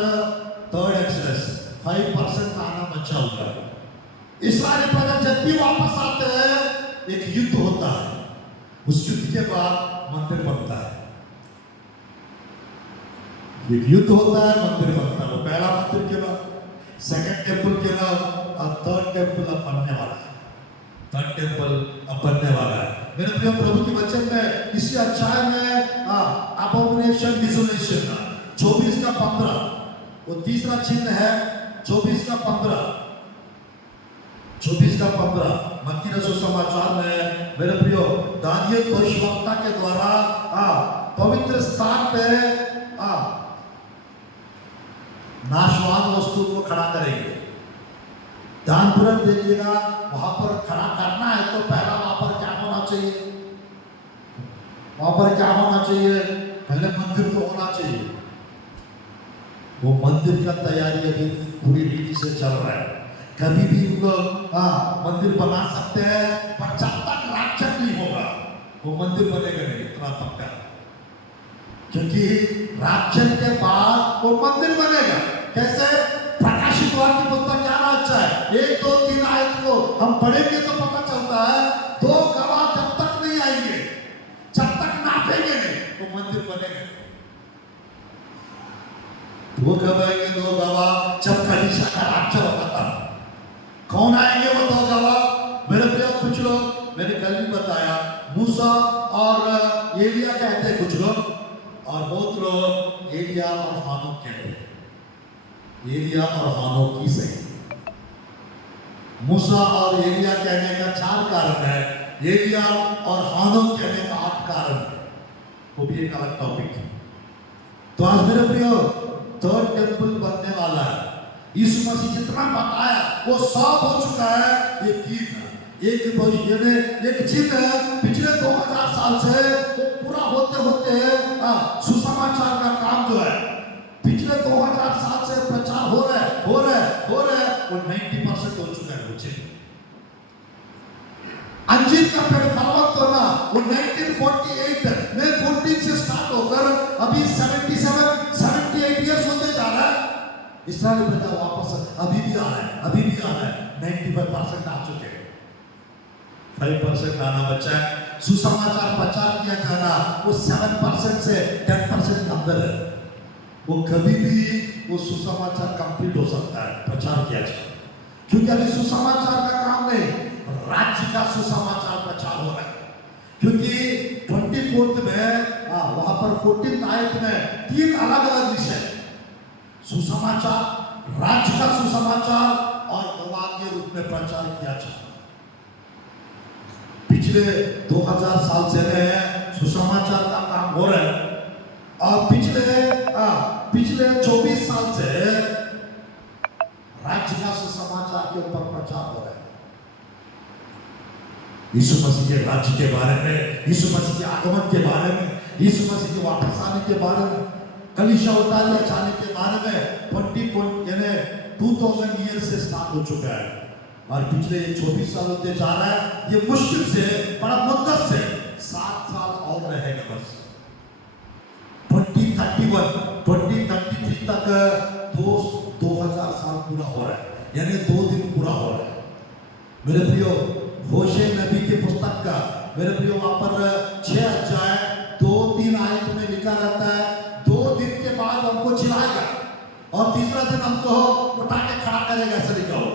थर्ड एक्सोडस 5% आना बचा हुआ है। इस्राएल प्रजा जब भी वापस आते हैं एक युद्ध होता है, उस युद्ध के बाद मंदिर बनता है। एक युद्ध होता है, मंदिर बनता है। पहला मंदिर के बाद सेकंड टेंपल के बाद और थर्ड टेंपल अब बनने वाला है। थर्ड टेंपल अब बनने वाला है। मेरे प्रिय, प्रभु के वचन में इसी अध्याय में अबोमिनेशन डिसोलेशन 24 का 15 वो तीसरा चिन्ह है। 24 का 15 मत्ती रसूल समाचार में मेरे प्रियो, दानियल भविष्यवक्ता के द्वारा पवित्र स्थान पे नाशवान वस्तु को खड़ा करेंगे। ध्यानपूर्वक देखिएगा, वहां पर खड़ा करना है तो पहला वहां पर क्या होना चाहिए? वहां पर क्या होना चाहिए? पहले मंदिर तो होना चाहिए। वो मंदिर का तैयारी अभी पूरी रीति से चल रहा है। कभी भी लोग मंदिर बना सकते हैं, पर जब तक राक्षस नहीं होगा वो मंदिर बनेगा नहीं, इतना पक्का। क्योंकि राक्षस के बाद वो मंदिर बनेगा। कैसे? प्रकाशित वाक्य की पुस्तक क्या अच्छा है, 1, 2, 3 आयत को हम पढ़ेंगे तो पता चलता है 2 गवाह जब तक नहीं आएंगे, जब तक नापेंगे नहीं, वो मंदिर बनेगा। वो कब आएंगे 2 गवाह? जब कलीसिया का राक्षस होगा तब। कौन आएंगे वो 2 गवाह? मेरे प्रिय, कुछ लोग, मैंने कल भी बताया, मूसा और एलिया कहते हैं कुछ लोग, और बहुत लोग एलिया और हानोक कहते हैं। एलिया और हानोक की सही। मूसा और एलिया कहने का 4 कारण है, एलिया और हानोक कहने का 8 कारण है। वो भी एक अलग टॉपिक है। तो आज मेरे प्रियो, थर्ड टेंपल बनने वाला है। यीशु मसीह जितना बताया वो सब हो चुका है। एक चिन्ह पिछले 2000 साल से वो पूरा होते होते सुसमाचार का काम जो है पिछले 2000 साल से प्रचार हो रहा है वो 90% हो चुका है। मुझे अंजीर का पेड़ फलवंत होना वो 1948 में 14 से स्टार्ट होकर इस्राएल प्रजा वापस अभी भी आ रहा है 95% आ चुके हैं, 5% आना बचा है। सुसमाचार प्रचार किया जाना वो 7% से 10% के अंदर है। वो कभी भी वो सुसमाचार कंप्लीट हो सकता है, प्रचार किया जाए, क्योंकि अभी सुसमाचार का काम नहीं, राज्य का सुसमाचार प्रचार हो रहा है। क्योंकि 24 में वहां पर 14 आयत में 3 अलग अलग विषय, सुसमाचार, राज्य का सुसमाचार और गवाह के रूप में प्रचार किया जाए। पिछले 2000 साल से सुसमाचार का काम हो रहा है और पिछले 24 साल से राज्य का सुसमाचार के ऊपर प्रचार हो रहा है। यीशु मसीह के राज्य के बारे में, यीशु मसीह के आगमन के बारे में, यीशु मसीह के वापस आने के बारे में, कलीसिया उठा लिया जाने के बारे में 2000 ईयर से स्टार्ट हो चुका है और पिछले 24 साल होते जा रहा है। ये मुश्किल से बड़ा मुद्दत से 7 साल और रहेगा बस। 2033 तक 2000 साल पूरा हो रहा है, यानी 2 दिन पूरा हो रहा है। मेरे प्रियो, होशे नबी की पुस्तक का मेरे प्रियो वहां पर 6 अध्याय 2-3 आयत में लिखा रहता है, 2 दिन के बाद हमको चिल्लाएगा और तीसरा दिन हमको उठा के खड़ा करेगा, ऐसा लिखा हो।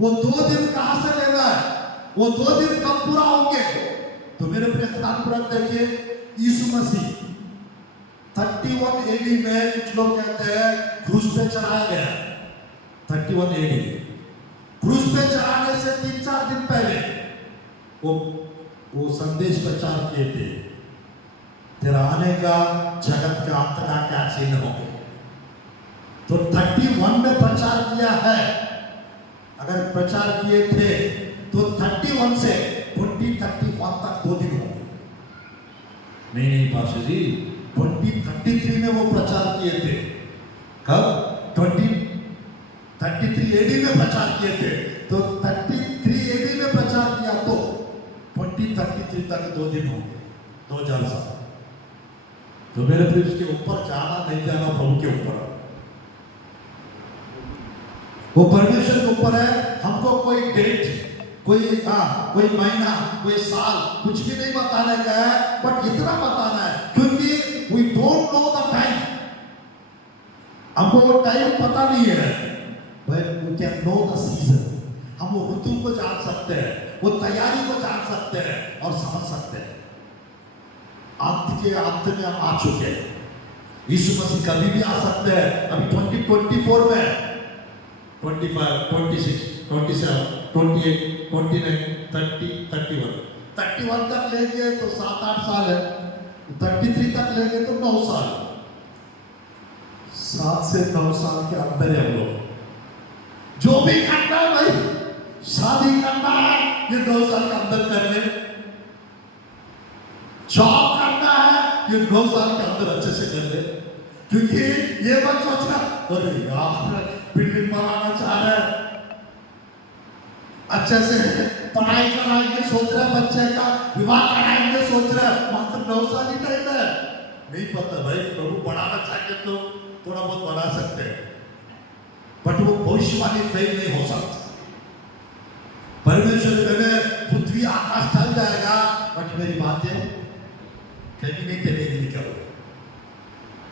वो 2 दिन कहां से लेना है, वो 2 दिन कब पूरा होंगे? तो मेरे प्रिय स्थान पूरा देखिए, यीशु मसीह 31 एडी में कुछ लोग कहते हैं क्रूस पे चढ़ाया गया। 31 एडी क्रूस पे चढ़ाने से 3-4 दिन पहले वो संदेश प्रचार किए थे, तेरा आने का, जगत का अंत का क्या चिन्ह हो। तो 31 में प्रचार किया है। अगर प्रचार किए थे तो 31 से 2031 तक 2 दिन होंगे। नहीं पाशा जी, 2033 में वो प्रचार किए थे। कब? 2033 एडी में प्रचार किए थे, तो 33 एडी में प्रचार किया तो 2033 तक 2 दिन होंगे, 2000 साल। तो मेरे प्रिय, उसके ऊपर जाना नहीं जाना प्रभु के ऊपर, वो परमेश्वर के ऊपर है। हमको कोई डेट, कोई महीना, कोई साल कुछ भी नहीं बताने का है, बट इतना बताना है क्योंकि we don't know the time. हमको वो टाइम पता नहीं है, but we can know the season. हम वो ऋतु को जान सकते हैं, वो तैयारी को जान सकते हैं और समझ सकते हैं। अंत के अंत में हम आ चुके हैं। यीशु मसीह कभी भी आ सकते हैं। अभी 2024 में 25, 26, 27, 28, 29, 30, 31 तक लेंगे तो 7-8 साल है। 33 तक लेंगे तो 9 साल। 7 से 9 साल के अंदर है हम लोग। जो भी करना है भाई, शादी करना है ये 2 साल के अंदर कर ले, जॉब करना है ये 2 साल के अंदर अच्छे से कर ले। क्योंकि ये मत सोचना अरे यार बिल्डिंग बनाना चाह रहा है, अच्छे से पढ़ाई कराएंगे सोच रहा है, बच्चे का विवाह कराएंगे सोच रहा है, मात्र 9 साल ही टाइम है। नहीं पता भाई, प्रभु बढ़ाना चाहे तो थोड़ा बहुत बढ़ा सकते हैं, बट वो भविष्यवाणी फेल नहीं हो सकती। परमेश्वर कहने पृथ्वी आकाश चल जाएगा, बट मेरी बातें कभी नहीं चलेगी। निकल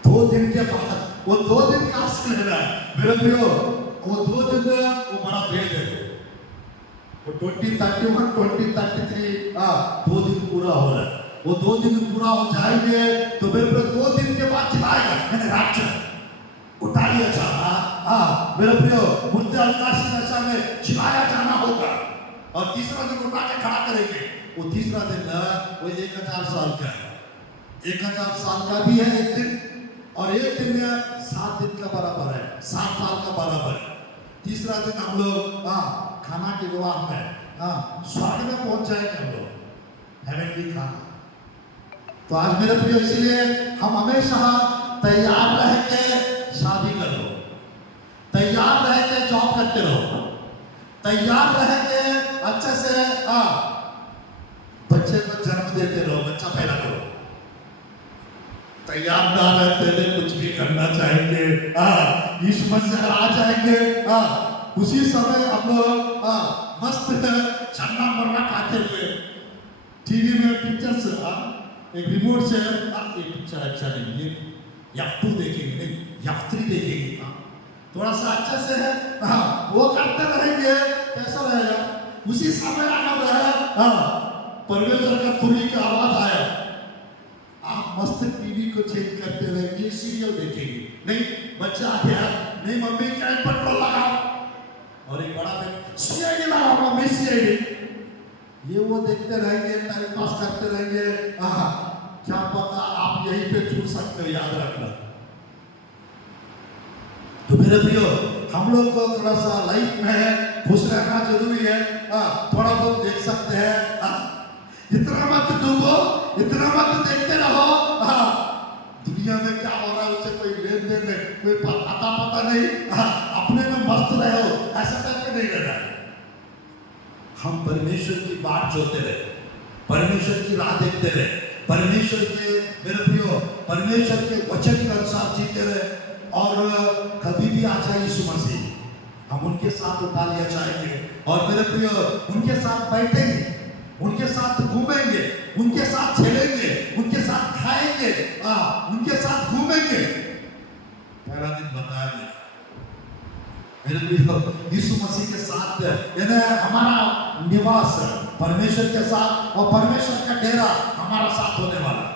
2 दिन के बाद, वो 2 दिन कहां से लेना है मेरे प्रियो? वो 2 दिन वो बड़ा भेद है। वो 2031, 2033 2 दिन पूरा हो रहा है। वो 2 दिन पूरा हो जाएंगे तो मेरे प्रियो 2 दिन के बाद चिल्लाएगा, मैंने राज्य उठा लिया जाना। मेरे प्रियो, मुद्दे अविनाशी दशा में चिल्लाया जाना होगा और तीसरा दिन उठा के खड़ा करेंगे। वो तीसरा दिन वो 1000 साल का है। 1000 साल का भी है एक दिन, और एक दिन 7 दिन का बराबर है, 7 साल का बराबर है। तीसरा दिन हम लोग खाना के विवाह में स्वर्ग में पहुंच जाएंगे हम लोग, हेवनली खाना। तो आज मेरे प्रिय, इसलिए हम हमेशा तैयार रह के शादी करो, तैयार रह के जॉब करते रहो, तैयार रह के अच्छे से बच्चे को जन्म देते रहो, बच्चा पैदा करो। तैयार ना रहते कुछ भी करना चाहेंगे यीशु मसीह आ जाएंगे, उसी समय हम लोग मस्त चन्ना मरना खाते हुए टीवी में पिक्चर्स एक रिमोट से ये पिक्चर अच्छा नहीं, ये याफ्तू देखेंगे नहीं, याफ्त्री देखेंगे, थोड़ा सा अच्छे से है, वो करते रहेंगे, कैसा रहेगा? उसी समय आना परमेश्वर का तुरी का आवाज आया, आप मस्त टीवी को चेंज करते हुए ये सीरियल देखेंगे नहीं, बच्चा आया नहीं, मम्मी क्या पेट्रोल लगाओ, और एक बड़ा बेटा सीआईडी लगाओ, मम्मी सीआईडी, ये वो देखते रहेंगे, टाइम पास करते रहेंगे, क्या पता आप यहीं पे छूट सकते हो, याद रखना। तो मेरे प्रियो, हम लोग को थोड़ा सा लाइफ में खुश रहना जरूरी है, थोड़ा बहुत देख सकते हैं, इतना मत डूबो, इतना मत देखते रहो, दुनिया में क्या हो रहा है उससे कोई लेन देन नहीं, कोई पता नहीं, अपने में मस्त रहो, ऐसा करके नहीं रहना है। हम परमेश्वर की बात जोते रहे, परमेश्वर की राह देखते रहे, परमेश्वर के मेरे प्रियो परमेश्वर के वचन के अनुसार जीते रहे, और कभी भी आ जाए यीशु मसीह, हम उनके साथ उठा लिया जाएंगे, और मेरे प्रियो उनके साथ बैठेंगे, उनके साथ घूमेंगे, उनके साथ खेलेंगे, उनके साथ खाएंगे, उनके साथ घूमेंगे। पहला दिन बताया गया मेरे प्रियो यीशु मसीह के साथ यानी हमारा निवास परमेश्वर के साथ, और परमेश्वर का डेरा हमारा साथ होने वाला।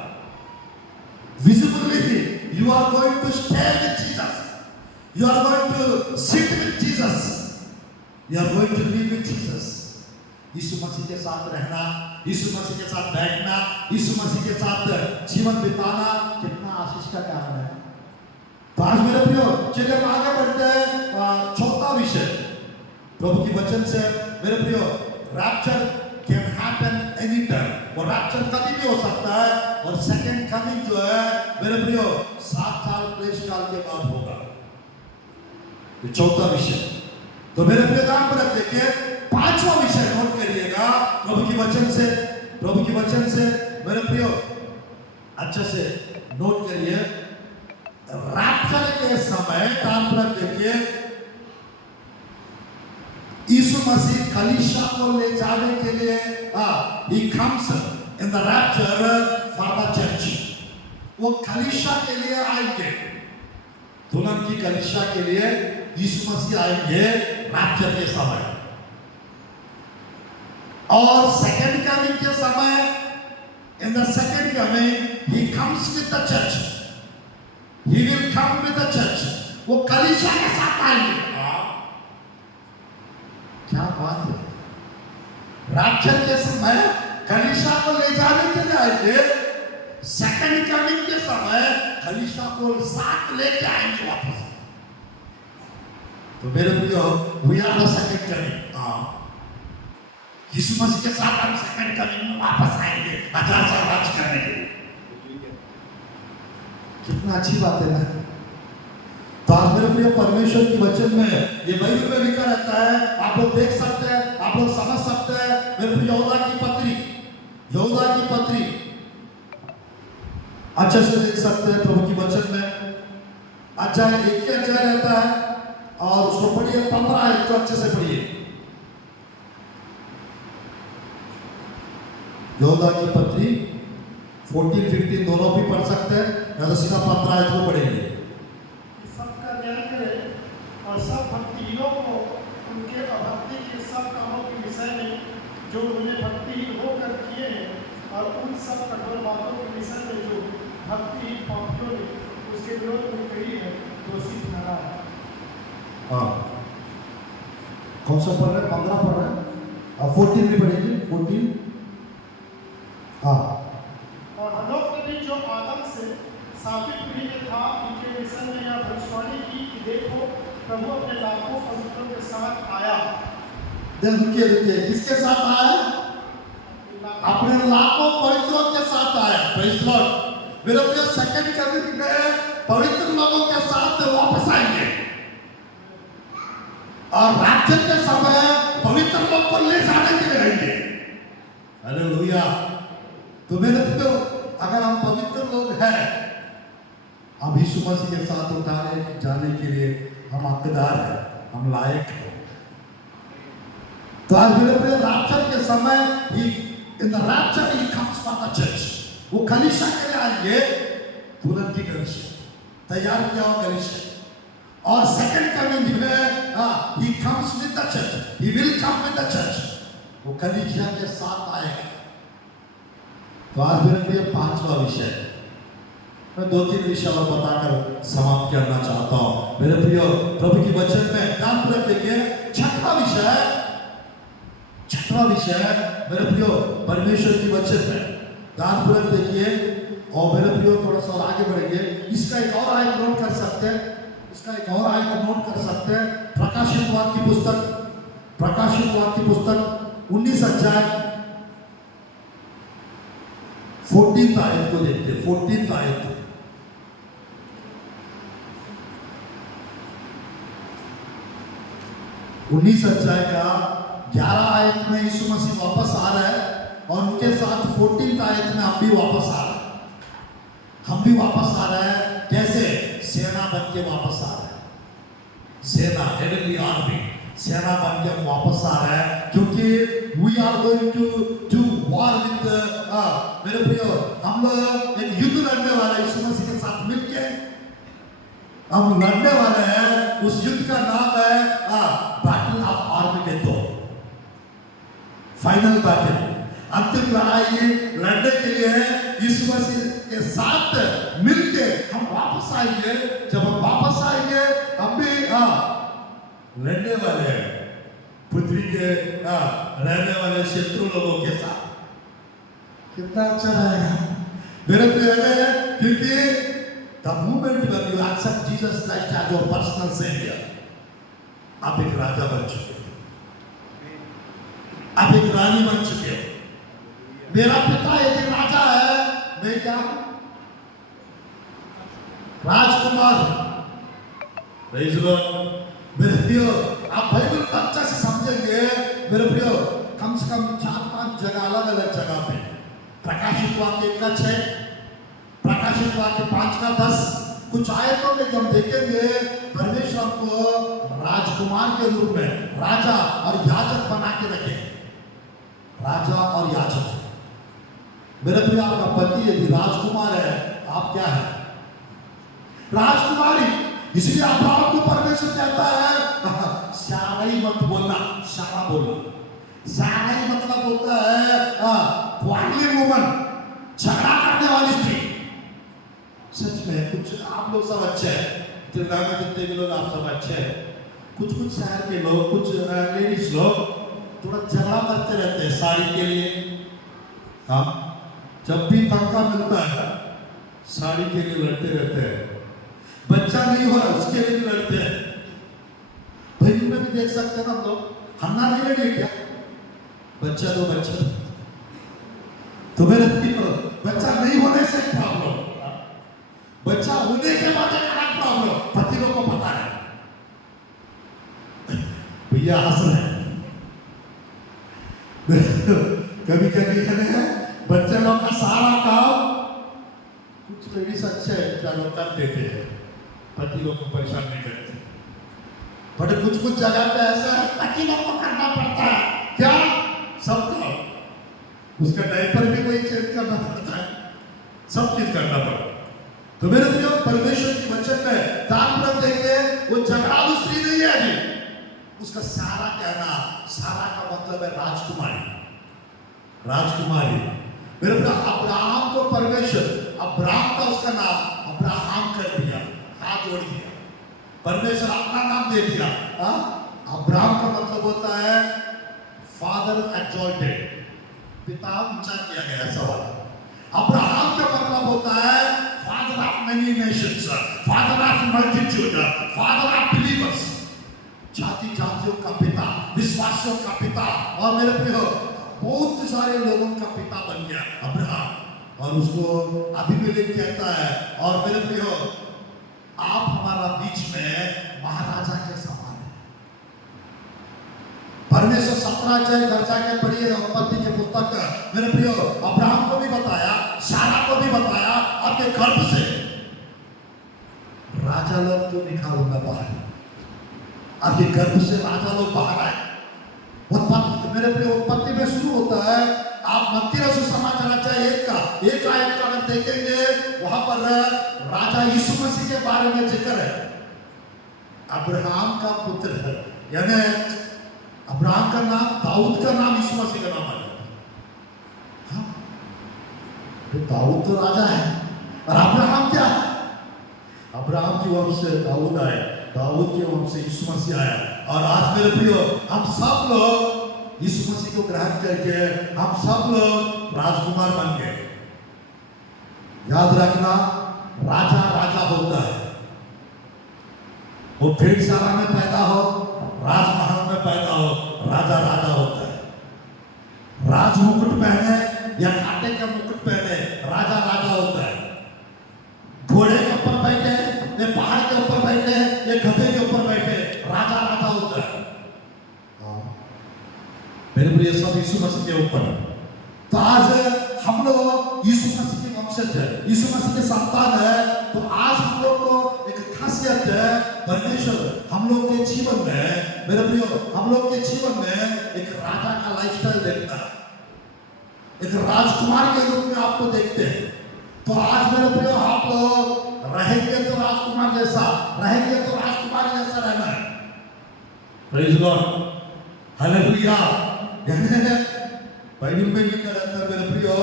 Visibly, you are going to stay with Jesus. You are going to sit with Jesus. You are going to live with Jesus. यीशु मसीह के साथ रहना, यीशु मसीह के साथ बैठना, यीशु मसीह के साथ जीवन बिताना कितना आशीष का कारण है। तो आज मेरे प्रियो चलिए हम आगे बढ़ते हैं, चौथा विषय प्रभु की वचन से मेरे प्रियो, rapture can happen any time, और रैप्चर कभी भी हो सकता है, और सेकंड कमिंग जो है मेरे प्रियो 7 साल क्लेश काल के बाद होगा। ये चौथा विषय। तो मेरे प्रियो ध्यान पर देखिए, पांचवा विषय नोट करिएगा प्रभु की वचन से, प्रभु की वचन से मेरे प्रियो अच्छे से नोट करिए। रैप्चर के समय ध्यान पर देखिए, यीशु मसीह कलीसिया को ले जाने के लिए he comes in the rapture for the church, वो कलीसिया के लिए आएंगे, दुल्हन की कलीसिया के लिए यीशु मसीह आएंगे रैप्चर के समय। और सेकंड कमिंग के समय, in the second coming he comes with the church, he will come with the church, वो कलीसिया के साथ आएंगे। क्या बात है, रैप्चर के समय कलीसिया को ले जाने के लिए आएंगे, सेकंड कमिंग के समय कलीसिया को साथ लेके आएंगे वापस। तो मेरे प्रियो we are the second coming, यीशु मसीह के साथ हम सेकंड कमिंग में वापस आएंगे 1000 साल राज करने के लिए। कितना अच्छी बात है ना। तो आज मेरे प्रिय परमेश्वर की वचन में ये बाइबल में लिखा रहता है, आप लोग देख सकते हैं, आप लोग समझ सकते हैं। मेरे प्रिय यहूदा की पत्री अच्छे से देख सकते हैं प्रभु की वचन में। अध्याय 1 अध्याय रहता है, और उसको पढ़िए 15 है, तो अच्छे से पढ़िए। यहूदा की पत्री 14-15 दोनों भी पढ़ सकते हैं, या तो सीधा 15 को पढ़ेंगे। सबका न्याय करे और सब भक्तिहीनों को उनके अभक्ति के सब कामों के विषय में जो उन्होंने भक्तिहीन होकर किए हैं, और उन सब कठोर बातों के विषय में जो भक्तिहीन पापियों ने उसके विरोध में कही है, दोषी ठहराए। हाँ, कौन सा पढ़ रहे हैं? 15 पढ़ रहे हैं, और 14 भी पढ़ेंगे। 14 हाँ। और हनोक ने भी जो आदम से साबित पीढ़ी में था, इनके विषय में यह भविष्यवाणी की कि देखो प्रभु अपने लाखों पवित्रों के साथ आया। रुकिए, किसके साथ आया? अपने लाखों पवित्रों के साथ आया। Praise Lord. मेरे प्रिय सेकंड कमिंग में पवित्र लोगों के साथ वापस आएंगे, और रैप्चर के समय पवित्र लोग को ले जाने के लिए रहेंगे। हालेलुया। तो मेरे प्रियो, अगर हम पवित्र लोग हैं, अब यीशु मसीह के साथ उठाने जाने के लिए हम हकदार हैं, हम लायक हैं। तो आज मेरे प्रिय रैप्चर के समय ही इन द रैप्चर ही कम्स फॉर द चर्च, वो कलीसिया के लिए आएंगे, तुरंत ही कलीसिया तैयार किया हुआ कलीसिया। और सेकंड कमिंग में he comes with the church, he will come with the church, वो कलीसिया के साथ आएगा। तो आज मेरे प्रिय पांचवा विषय, मैं 2-3 विषय और बताकर समाप्त करना चाहता हूं मेरे प्रिय प्रभु की वचन में। ध्यानपूर्वक देखिए, छठवां विषय मेरे प्रिय परमेश्वर की वचन में, ध्यानपूर्वक देखिए। और मेरे प्रिय थोड़ा सा आगे बढ़ेंगे, इसका एक और आयत नोट कर सकते हैं, इसका एक और आयत नोट कर सकते हैं। प्रकाशित वाक्य की पुस्तक 19 अध्याय 14 आयत को देखते हैं। 14 आयत, उन्नीस अध्याय का 11 आयत में यीशु मसीह वापस आ रहा है, और उनके साथ 14 आयत में हम भी वापस आ रहे हैं। हम भी वापस आ रहे हैं, कैसे? सेना बन के वापस आ रहे हैं। सेना, हेवनली आर्मी, सेना बन के हम वापस आ रहे हैं, क्योंकि we are going to do war with, मेरे प्रियो, हम लोग एक युद्ध लड़ने वाले यीशु मसीह के साथ मिलके हम लड़ने वाले हैं। उस युद्ध का नाम है battle of Armageddon, final battle, अंतिम लड़ाई लड़ने के लिए यीशु मसीह के साथ मिलके हम वापस आएंगे। जब हम वापस आएंगे, हम भी लड़ने वाले हैं पृथ्वी के रहने वाले शत्रु लोगों के साथ। कितना अच्छा रहेगा मेरे प्रिय, क्योंकि the moment when you accept Jesus Christ as your personal savior, आप एक राजा बन चुके हो, आप एक रानी बन चुके हो। मेरा पिता एक राजा है, मैं क्या हूं? राजकुमार। Praise the lord. मेरे प्रियो, आप बाइबल को अच्छे से समझेंगे मेरे प्रियो, कम से कम 4-5 जगह, अलग अलग जगह पे प्रकाशित वाक्य 1 का 6, प्रकाशित वाक्य 5 का 10, कुछ आयतों में हम देखेंगे परमेश्वर को राजकुमार के रूप में राजा और याजक बना के रखे। राजा और याजक। मेरे प्रिय, आपका पति यदि राजकुमार है, आप क्या है? राजकुमारी। इसलिए अब्राहम को परमेश्वर कहता है साराई मत बोलना, सारा बोलना। साराई मतलब होता है क्वार्टली वुमन, झगड़ा करने वाली स्त्री। सच में कुछ आप लोग सब अच्छे हैं, त्रिपुरा में जितने भी लोग आप सब अच्छे हैं। कुछ शहर के लोग, कुछ लेडीज लोग थोड़ा झगड़ा करते रहते हैं साड़ी के लिए। हाँ, जब भी तनख्वाह मिलता है साड़ी के लिए लड़ते रहते हैं। बच्चा नहीं हो रहा उसके लिए भी लड़ते हैं। भाई में भी देख सकते हैं ना हम लोग, हन्ना नहीं लड़ी क्या? बच्चा दो बच्चा, तो मेरे बच्चा नहीं होने से प्रॉब्लम, बच्चा होने के बाद एक प्रॉब्लम, पति लोग को पता है। भैया हंस रहे हैं। कभी कभी कहते हैं बच्चे लोग का सारा काम, कुछ लेडीज अच्छे चलो कर देते हैं, पति लोग को परेशान नहीं करते। बट कुछ जगह पे ऐसा है पति लोग को करना पड़ता है। क्या? सबका, उसका डायपर भी कोई चेंज करना पड़ता है, सब चीज करना पड़ता है। तो मेरे प्रिय, परमेश्वर की वचन में दान पर देंगे, वो झगड़ालू स्त्री नहीं है अभी। उसका सारा कहना, सारा का मतलब है राजकुमारी। राजकुमारी। मेरे प्रिय, अब्राहम को परमेश्वर, अब्राहम का उसका नाम अब्राहम कर दिया, हाथ जोड़ दिया, परमेश्वर अपना नाम दे दिया। अब्राहम का मतलब होता है फादर एक्सॉल्टेड, पिता ऊंचा किया गया। सवाल, अब्राहम का मतलब होता है father of many Nations, father of multitude, father of believers, जाति जातियों का पिता, विश्वासियों का पिता। और मेरे प्रिय, बहुत सारे लोगों का पिता बन गया अब्राहम। और उसको अबीमेलेक कहता है, और मेरे प्रिय, आप हमारा बीच में महाराजा के समान है। परमेश्वर 17 अध्याय घर जाके पढ़िए उत्पत्ति के पुस्तक। मेरे प्रिय, अब्राहम को भी बताया, सारा को भी बताया, आपके गर्भ से राजा लोग को निकालूंगा बाहर। आपके गर्भ से राजा लोग बाहर आए। उत्पत्ति, मेरे प्रिय, उत्पत्ति में शुरू होता है। आप मत्ती रसूल समाचार अध्याय 1 आयत का अगर देखेंगे, वहां पर राजा यीशु मसीह के बारे में जिक्र है। अब्राहम का पुत्र है, यानी अब्राहम का नाम, दाऊद का नाम, यीशु मसीह का नाम आ जाता है। हाँ? तो दाऊद तो राजा है, और अब्राहम क्या है? अब्राहम की वंश से दाऊद आए, दाऊद के वंश से यीशु मसीह आया। और आज मेरे प्रियो, हम सब लोग यीशु मसीह को ग्रहण करके हम सब लोग राजकुमार बन गए। याद रखना, राजा राजा होता है। वो भेड़शाला में पैदा हो, राजमहल में पैदा हो, राजा राजा होता है। राज मुकुट पहने या कांटे का मुकुट पहने, राजा राजा होता है। घोड़े के ऊपर बैठे या पहाड़ के ऊपर बैठे या गधे के ऊपर बैठे, राजा राजा होता है। मेरे प्रिय, सब यीशु मसीह के ऊपर। तो आज हम लोग यीशु मसीह के वंशज है, यीशु मसीह के संतान है। तो आज हम लोग को एक खासियत है, परमेश्वर हम लोग के जीवन में, मेरे प्रियो, हम लोग के जीवन में एक राजा का लाइफस्टाइल देखता है, एक राजकुमार के रूप में आपको देखते हैं। तो आज मेरे प्रियो, आप लोग रहेंगे तो राजकुमार जैसा, रहेंगे तो राजकुमार जैसा रहना है। Praise Lord, hallelujah. बाइबल में भी कहता है मेरे प्रियो,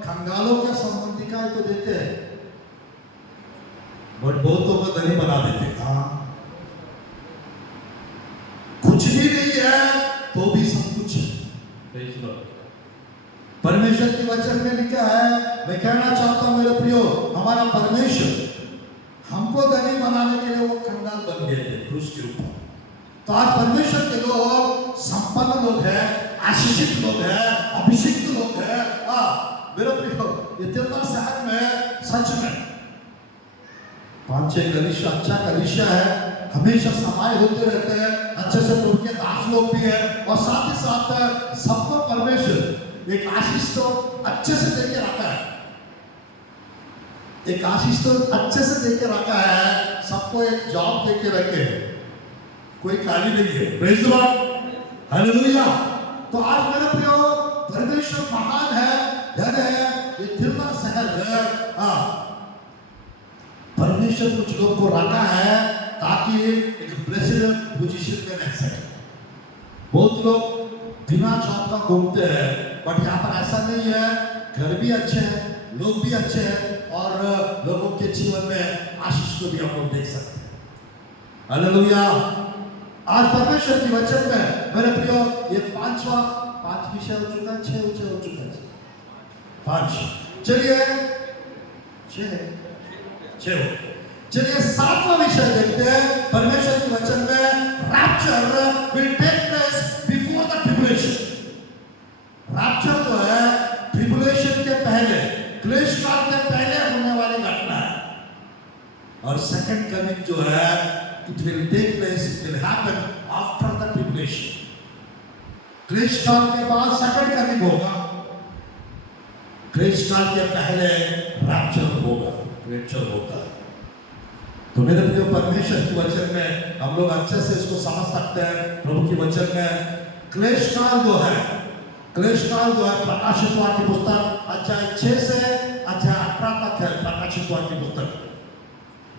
कंगालों के संबंधिकाएं तो देते हैं, बट बहुतों को धनी बना देते हैं। हाँ, कुछ भी नहीं है तो भी सब कुछ है। परमेश्वर के वचन में लिखा है, मैं कहना चाहता हूं मेरे प्रियो, हमारा परमेश्वर हमको धनी बनाने के लिए वो कंगाल बन गए थे क्रूस के ऊपर। तो आज परमेश्वर के लोग संपन्न लोग हैं, आशीषित लोग हैं, अभिषिक्त लोग हैं। मेरे प्रियो, ये तिरवा शहर में सच में 5-6 कलीसिया, अच्छा कलीसिया है, हमेशा समाये होते रहते हैं, अच्छे से प्रभु के दास लोग भी हैं, और साथ ही साथ सबको परमेश्वर एक आशीष तो अच्छे से देके रखा है, एक आशीष तो अच्छे से देके रखा है। सबको एक जॉब देके रखे हैं, कोई खाली नहीं है। Praise the Lord, hallelujah. तो आज मेरे प्रियो, परमेश्वर महान है, धन है, ये तिरवा शहर है। परमेश्वर कुछ लोग को रखा है ताकि एक प्रेसिडेंट पोजीशन में रह सके। बहुत लोग बिना जॉब का घूमते हैं, बट यहाँ पर ऐसा नहीं है। घर भी अच्छे हैं, लोग भी अच्छे हैं, और लोगों के जीवन में आशीष को भी हम लोग देख सकते हैं। हालेलुया। आज परमेश्वर की वचन में मेरे प्रियो, ये 5 विषय हो चुका है, 6 विषय हो चुका है, 5। चलिए 6 चलिए 7वां विषय देखते हैं परमेश्वर के वचन में। Rapture will take place before the tribulation. Rapture जो है ट्रिबुलेशन के पहले, क्लेश काल के पहले होने वाली घटना है। और सेकंड कमिंग जो है, it will take place, it will happen after the tribulation. क्लेश काल के बाद सेकंड कमिंग होगा, क्लेश काल के पहले रैप्चर होगा, रैप्चर होगा। तो मेरे प्रिय, परमेश्वर के वचन में हम लोग अच्छे से इसको समझ सकते हैं। प्रभु के वचन में क्लेश काल जो है, प्रकाशित वाक्य पुस्तक अध्याय 6 से अध्याय 18 तक है, प्रकाशित वाक्य पुस्तक।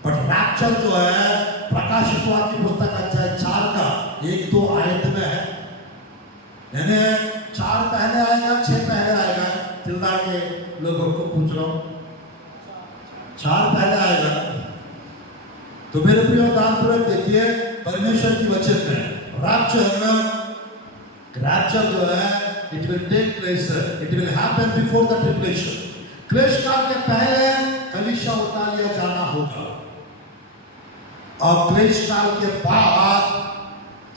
बट रैप्चर जो है प्रकाशित वाक्य पुस्तक अध्याय 4 का 1-2 आयत में है, यानी 4 पहले आएगा, 6 पहले आएगा। तिल्दा के लोगों को पूछ रहा हूं, 4 पहले आएगा। तो मेरे प्रिय, दानपूर्वक देखिए परमेश्वर की वचन में रैप्चर जो है, it will take place, it will happen before the tribulation. क्लेश काल के पहले कलीसिया उठा लिया जाना होगा, और क्लेश काल के बाद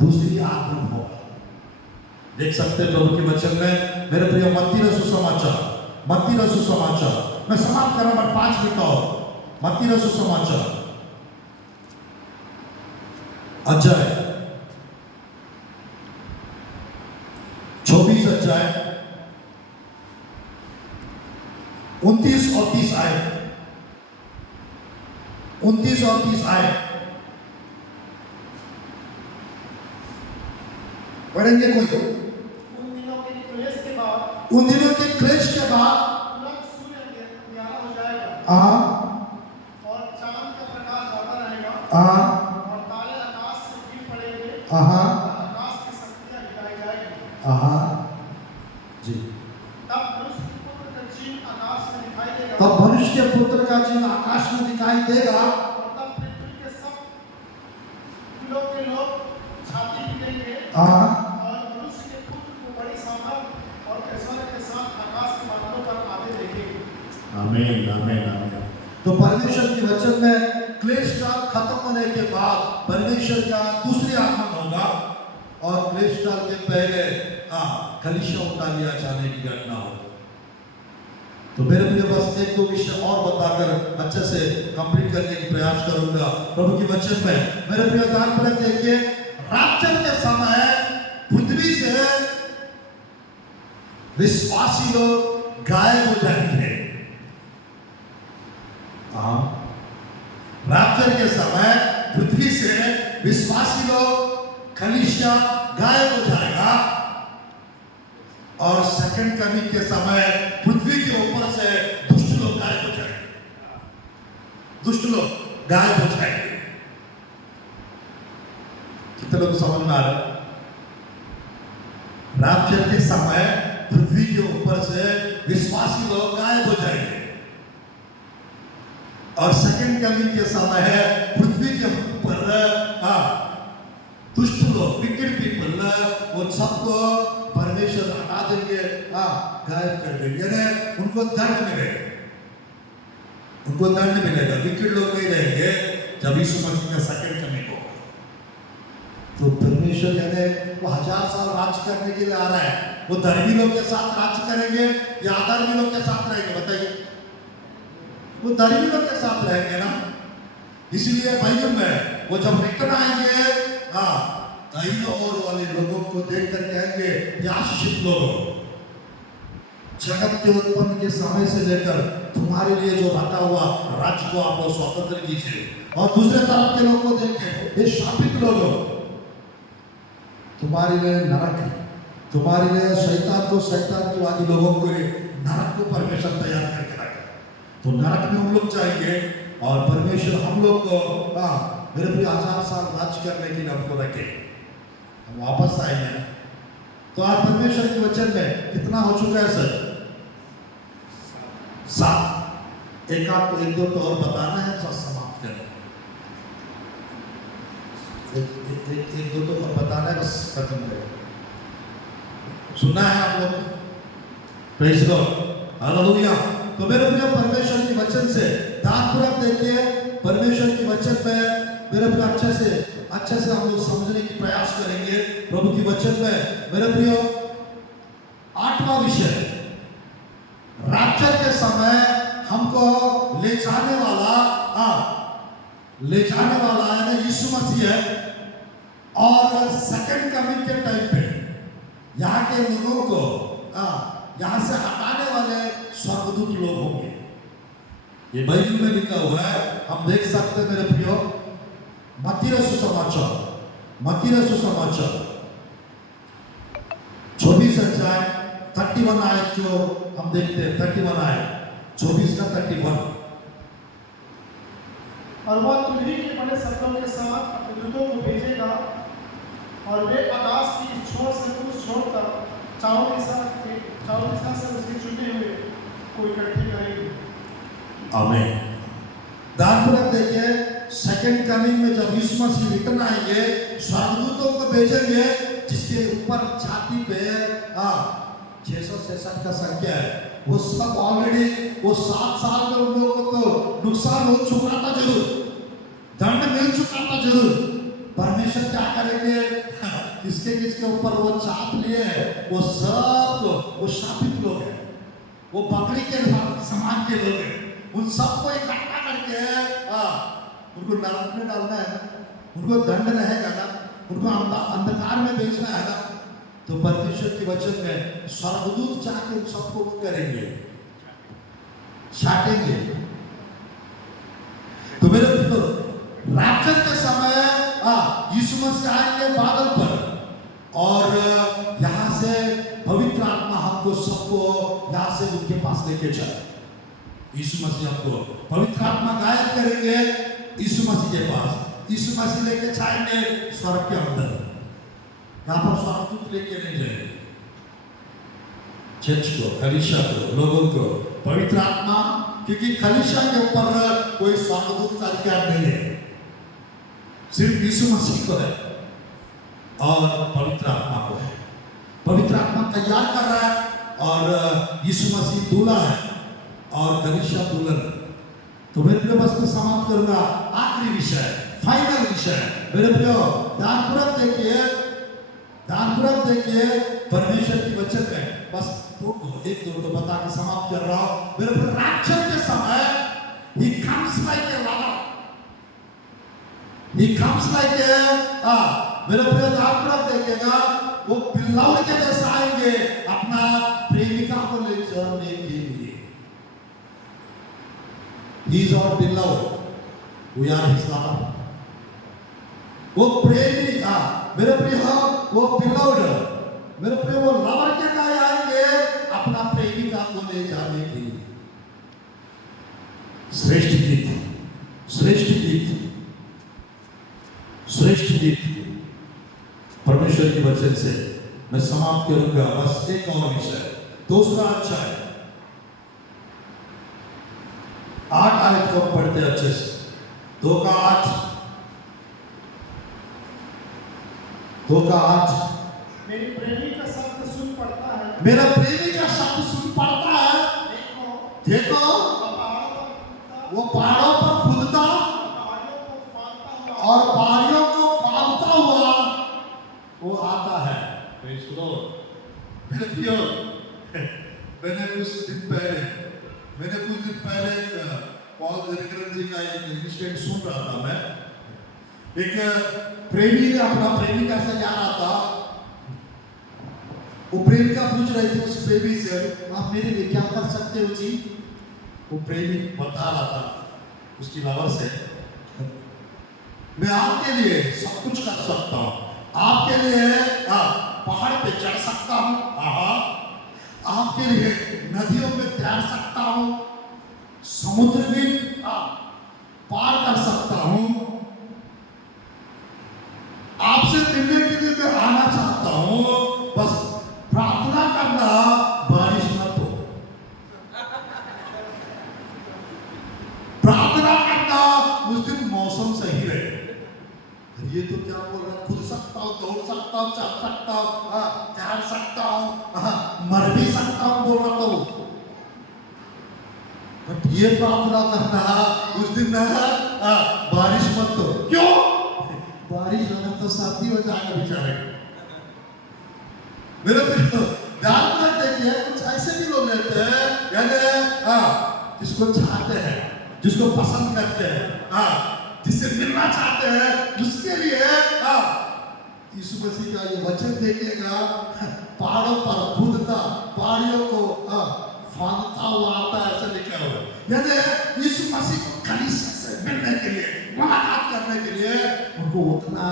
दूसरी आगमन होगा। देख सकते हैं प्रभु के वचन में मेरे प्रिय, मत्ती रसूल समाचार, मैं समाप्त कर रहा हूं, 5 मिनट और। मत्ती रसूल समाचार अध्याय 24 अध्याय 29 और 30 आए, 29 और 30 आए। पढ़ेंगे कोई? उन दिनों के क्लेश के बाद उन दिनों के क्लेश के बाद तुरंत सूर्य अंधियारा हो जाएगा और चांद का प्रकाश ज्यादा रहेगा और तारे आकाश से गिर पड़ेंगे और आकाश की शक्तियां गिराई जाएगी। जी। तब मनुष्य के पुत्र का चिन्ह आकाश में दिखाई देगा तब मनुष्य के पुत्र का चिन्ह आकाश में दिखाई देगा और तब पृथ्वी के सब कुलों के लोग छाती पीटेंगे हाँ। और मनुष्य के पुत्र को बड़ी सामर्थ और ऐश्वर्य के साथ आकाश के बादलों पर आते देखेंगे। आमीन आमीन आमीन। तो परमेश्वर के वचन में क्लेश काल खत्म होने के बाद परमेश्वर का दूसरी आगमन होगा और क्लेश काल के पहले कलीसिया उठा लिया जाने की घटना होगी। तो मेरे लिए बस एक दो विषय और बताकर अच्छे से कंप्लीट करने की प्रयास करूंगा प्रभु के वचन में। मेरे प्रिय ध्यान पर देखिए, रात्रि के समय पृथ्वी से विश्वासी लोग गायब हो जाएंगे। रात्रि के समय पृथ्वी से विश्वासी लोग कलीसिया गायब हो जाएगा और सेकंड कमिंग के समय पृथ्वी के ऊपर से दुष्ट लोग गायब हो जाएंगे। दुष्ट लोग गायब हो जाएंगे। कितने लोग समझ में आ रहे? रात्रि के समय पृथ्वी के ऊपर से विश्वासी लोग गायब हो जाएंगे और सेकंड कमिंग के समय है पृथ्वी के ऊपर दुष्ट लोग विकेट पीपल वो सबको परमेश्वर हटा देंगे, गायब कर देंगे। उनको दंड मिलेगा, उनको दंड मिलेगा। विकेट लोग नहीं रहेंगे जब यीशु मसीह का सेकंड कमिंग होगा। तो परमेश्वर वो 1000 साल राज्य करने के लिए आ रहा है। वो धर्मी लोग के साथ राज्य करेंगे या अधर्मी लोग के साथ रहेंगे? बताइए। वो धर्मी लोग के साथ रहेंगे ना। इसीलिए बाइबल में वो जब रिटर्न आएंगे दाहिने ओर वाले लोगों को देख कर कहेंगे ये आशीषित लोग, जगत के उत्पन्न के समय से लेकर तुम्हारे लिए जो रखा हुआ राज्य को आप लोग स्वतंत्र कीजिए। और दूसरे तरफ के लोगों को देखें, ये शापित लोग, तुम्हारे लिए नरक है, तुम्हारे लिए शैतान को, शैतान के वादी लोगों को नरक को परमेश्वर तैयार करके रखा। तो नरक में हम लोग जाएंगे और परमेश्वर हम लोग को मेरे भी 1000 साल राज्य करने के लिए हमको रखे, हम वापस आएंगे। तो आज परमेश्वर के वचन में कितना हो चुका है सर? 7। एक आपको एक दो तो और बताना है, सब समाप्त करें। एक दो तो और बताना है, बस खत्म करें। सुनना है आप लोग? Praise God, hallelujah. तो मेरे प्रिय परमेश्वर के वचन से ध्यानपूर्वक देखिए। परमेश्वर के वचन में मेरे प्रिय अच्छे से हम लोग समझने की प्रयास करेंगे प्रभु के वचन में। मेरे प्रिय 8वां विषय, रात्रि के समय हमको ले जाने वाला है ना यीशु मसीह है। और सेकंड कमिंग के टाइम पे यहाँ के लोगों को यहाँ से हटाने वाले स्वर्गदूत लोग होंगे। ये बाइबल में लिखा हुआ है, हम देख सकते हैं मेरे प्रियो। मत्ती सुसमाचार 24 अध्याय 31 आयत जो हम देखते हैं, 31 आयत 24 का 31। और वह तुरही के बड़े शब्दों के साथ अपने दूतों को भेजेगा और वे आकाश की छोर से उस छोर तक चारों दिशा से उसके चुने हुए को इकट्ठे करेंगे। आमीन। दानपूर्वक देखिए, सेकंड कमिंग में जब यीशु मसीह रिटर्न आएंगे, स्वर्गदूतों को भेजेंगे जिसके ऊपर छाती पे 666 का संख्या है। वो सब ऑलरेडी वो 7 साल में उन लोगों को तो नुकसान हो चुका था, जरूर दंड मिल चुका था जरूर। परमेश्वर क्या करेंगे? किसके ऊपर वो छाप लिए, वो सब वो शापित लोग हैं, वो बकरी के समान के लोग हैं। उन सबको इकट्ठा करके उनको नरक में डालना है ना, उनको दंड रहेगा ना, उनको अंधकार में भेजना है ना। तो परमेश्वर के वचन में स्वर्गदूत जाके उन सबको वो करेंगे, छाटेंगे। तो मेरे रात्रि के समय यीशु मसीह आएंगे बादल पर और यहाँ से पवित्र आत्मा हमको सबको यहाँ से उनके पास लेके चले। यीशु मसीह हमको पवित्र आत्मा गायब करेंगे यीशु मसीह के पास। यीशु मसीह लेके जाएंगे स्वर्ग के अंदर। यहाँ पर स्वर्गदूत लेके नहीं जाएंगे। चर्च को, कलीसिया को, लोगों को पवित्र आत्मा, क्योंकि कलीसिया के ऊपर कोई स्वर्गदूत का अधिकार नहीं है, सिर्फ यीशु मसीह को है और पवित्र आत्मा को है। पवित्र आत्मा तैयार कर रहा है और यीशु मसीह दूल्हा है और कलीसिया दुल्हन है। तो मेरे प्रियो बस मैं समाप्त करूंगा। आखिरी विषय, फाइनल विषय मेरे प्रियो, ध्यानपूर्वक देखिए परमेश्वर की वचन में। बस एक दो तो बता के समाप्त कर रहा हूं। मेरे प्रियो, rapture के समय he comes like a lover, he comes like a मेरे प्रियो ध्यानपूर्वक देखिएगा, वो बिल्लाओं के जैसा आएंगे अपना प्रेमिका को ले जाने के लिए। He is our beloved, we are his lover। वो प्रेमी मेरे प्रियो, वो beloved, मेरे प्रियो वो लवर के लिए आएंगे अपना प्रेमिका को ले जाने के लिए। श्रेष्ठ गीत, श्रेष्ठ गीत, श्रेष्ठ गीत परमेश्वर के वचन से मैं समाप्त करूंगा। बस एक और विषय, दूसरा अध्याय 8 आयत को पढ़ते अच्छे से। 2:8 मेरी प्रेमी का शब्द सुन पड़ता है, मेरा प्रेमी का शब्द सुन पड़ता है। देखो वो पहाड़ों पर खुदता और पहाड़ियों को पालता हुआ वो आता है। मैंने कुछ दिन पहले पॉल गरगरन जी का एक इंसिडेंट सुन रहा था। मैं एक प्रेमी ने अपना प्रेमिका से जा रहा था। वो प्रेमिका पूछ रही थी उस प्रेमी से, आप मेरे लिए क्या कर सकते हो जी? वो प्रेमी बता रहा था उसकी लवर से, मैं आपके लिए सब कुछ कर सकता हूँ, आपके लिए पहाड़ पे चढ़ सकता हूँ, आपके लिए नदियों में तैर सकता हूँ, समुद्र भी पार कर सकता हूँ, आपसे मिलने के लिए मैं आना चाहता हूँ, बस प्रार्थना करना बारिश मत हो, प्रार्थना करना उस दिन मौसम सही रहे। ये तो क्या बोल रहा है, कूद सकता हूँ, दौड़ सकता हूँ, चल सकता हूँ, तैर सकता हूँ, मर भी सकता हूँ बोल रहा था। बट ये प्रार्थना करना उस दिन बारिश मत हो। क्यों? बारिश होने तो सर्दी हो जाएगा बेचारे। मेरे ध्यान में देखिए, कुछ ऐसे भी लोग रहते हैं यानी जिसको चाहते हैं, जिसको पसंद करते हैं, जिससे मिलना चाहते हैं, उसके लिए यीशु मसीह का ये वचन देखिएगा, पहाड़ों पर कूदता, पहाड़ियों को फांदता हुआ आता है, ऐसा लिखा हुआ है। यानी यीशु मसीह को कलीसिया से मिलने के लिए, मुलाकात करने के लिए उनको उतना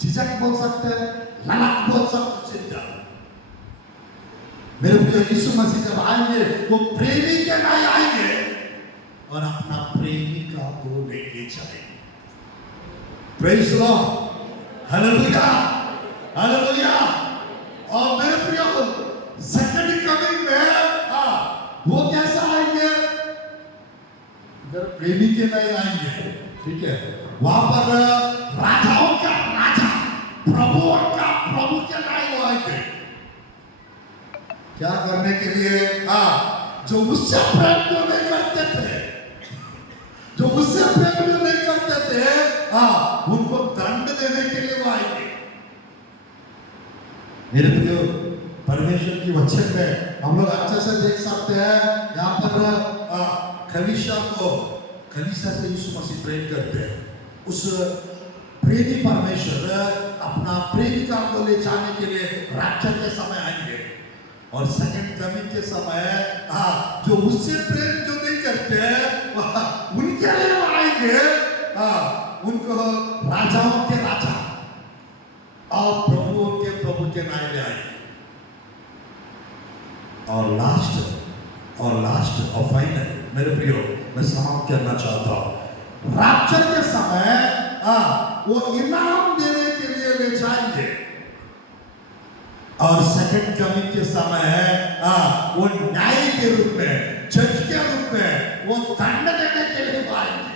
झिझक बोल सकते हैं, ललक बोल सकते हैं। मेरे प्रिय, यीशु मसीह जब आएंगे वो प्रेमी के लिए आएंगे और अपना प्रेमिका को लेके जाएंगे। Praise the Lord, hallelujah, hallelujah. और मेरे प्रिय, सेकंड कमिंग में वो कैसा आएंगे? प्रेमी के लिए आएंगे, ठीक है। वहां पर राजाओं का राजा, प्रभुओं का प्रभु के लिए वो आएंगे। क्या करने के लिए? जो उससे प्रेम क्यों नहीं करते थे, जो उससे प्रेम क्यों नहीं करते थे, उनको दंड देने के लिए वो आएंगे। मेरे प्रियो, परमेश्वर की वचन में हम लोग अच्छे से देख सकते हैं। यहाँ पर कलीसिया से यीशु मसीह प्रेम करते हैं। उस प्रेमी परमेश्वर अपना प्रेमिका को ले जाने के लिए रैप्चर के समय आएंगे और सेकंड कमिंग के समय जो उससे प्रेम जो नहीं करते उनके लिए आएंगे। उनको राजाओं के राजा और प्रभुओं के प्रभु और लास्ट और फाइनल मेरे प्रियो, मैं समाप्त करना चाहता हूं। रैप्चर के समय वो इनाम देने के लिए ले जाएंगे, और सेकंड कमिंग के समय वो न्याय के रूप में, जज के रूप में वो दंड देने के लिए आएंगे।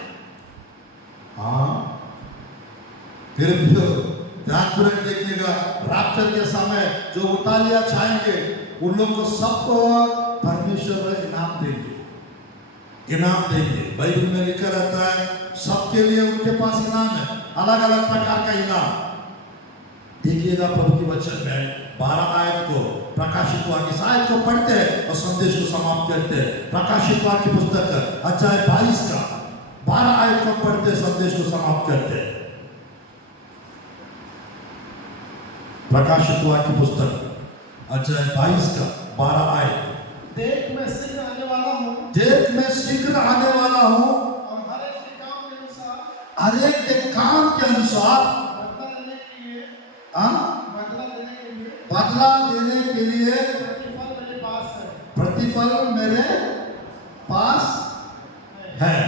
मेरे प्रियो, ध्यानपूर्वक देखिएगा, रैप्चर के समय जो उठा लिया जाएंगे, उन लोगों को सबको परमेश्वर इनाम देंगे। बाइबल में लिखा रहता है सबके लिए उनके पास इनाम है, अलग अलग प्रकार का इनाम। देखिएगा प्रभु के वचन में 12 आयत को, प्रकाशित वाक्य इस आयत को पढ़ते हैं और संदेश को समाप्त करते हैं। प्रकाशित वाक्य पुस्तक अध्याय 22 का 12 आयत को पढ़ते, संदेश को समाप्त करते हैं। प्रकाशित वाक्य पुस्तक अध्याय 22 का 12 आयत। देख मैं शीघ्र आने वाला हूँ, और हर एक के काम के अनुसार बदला देने के लिए प्रतिफल मेरे पास है।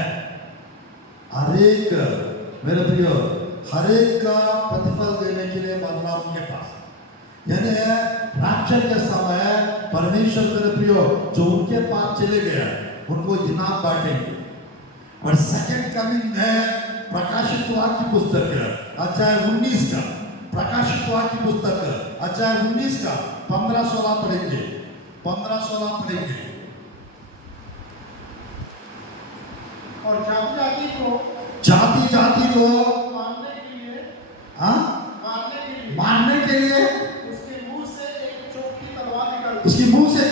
हर एक, मेरे प्रियो, हर एक का प्रतिफल देने के लिए बदला उनके पास, यानी रैप्चर के समय परमेश्वर मेरे प्रियो जो उनके पास चले गया उनको इनाम बांटेंगे। और सेकंड कमिंग है प्रकाशित वाक्य पुस्तक अध्याय 19 का, प्रकाशित वाक्य पुस्तक अध्याय 19 का 15-16 पढ़ेंगे, 15-16 पढ़ेंगे। और जाति को मारने के लिए उसके मुंह से एक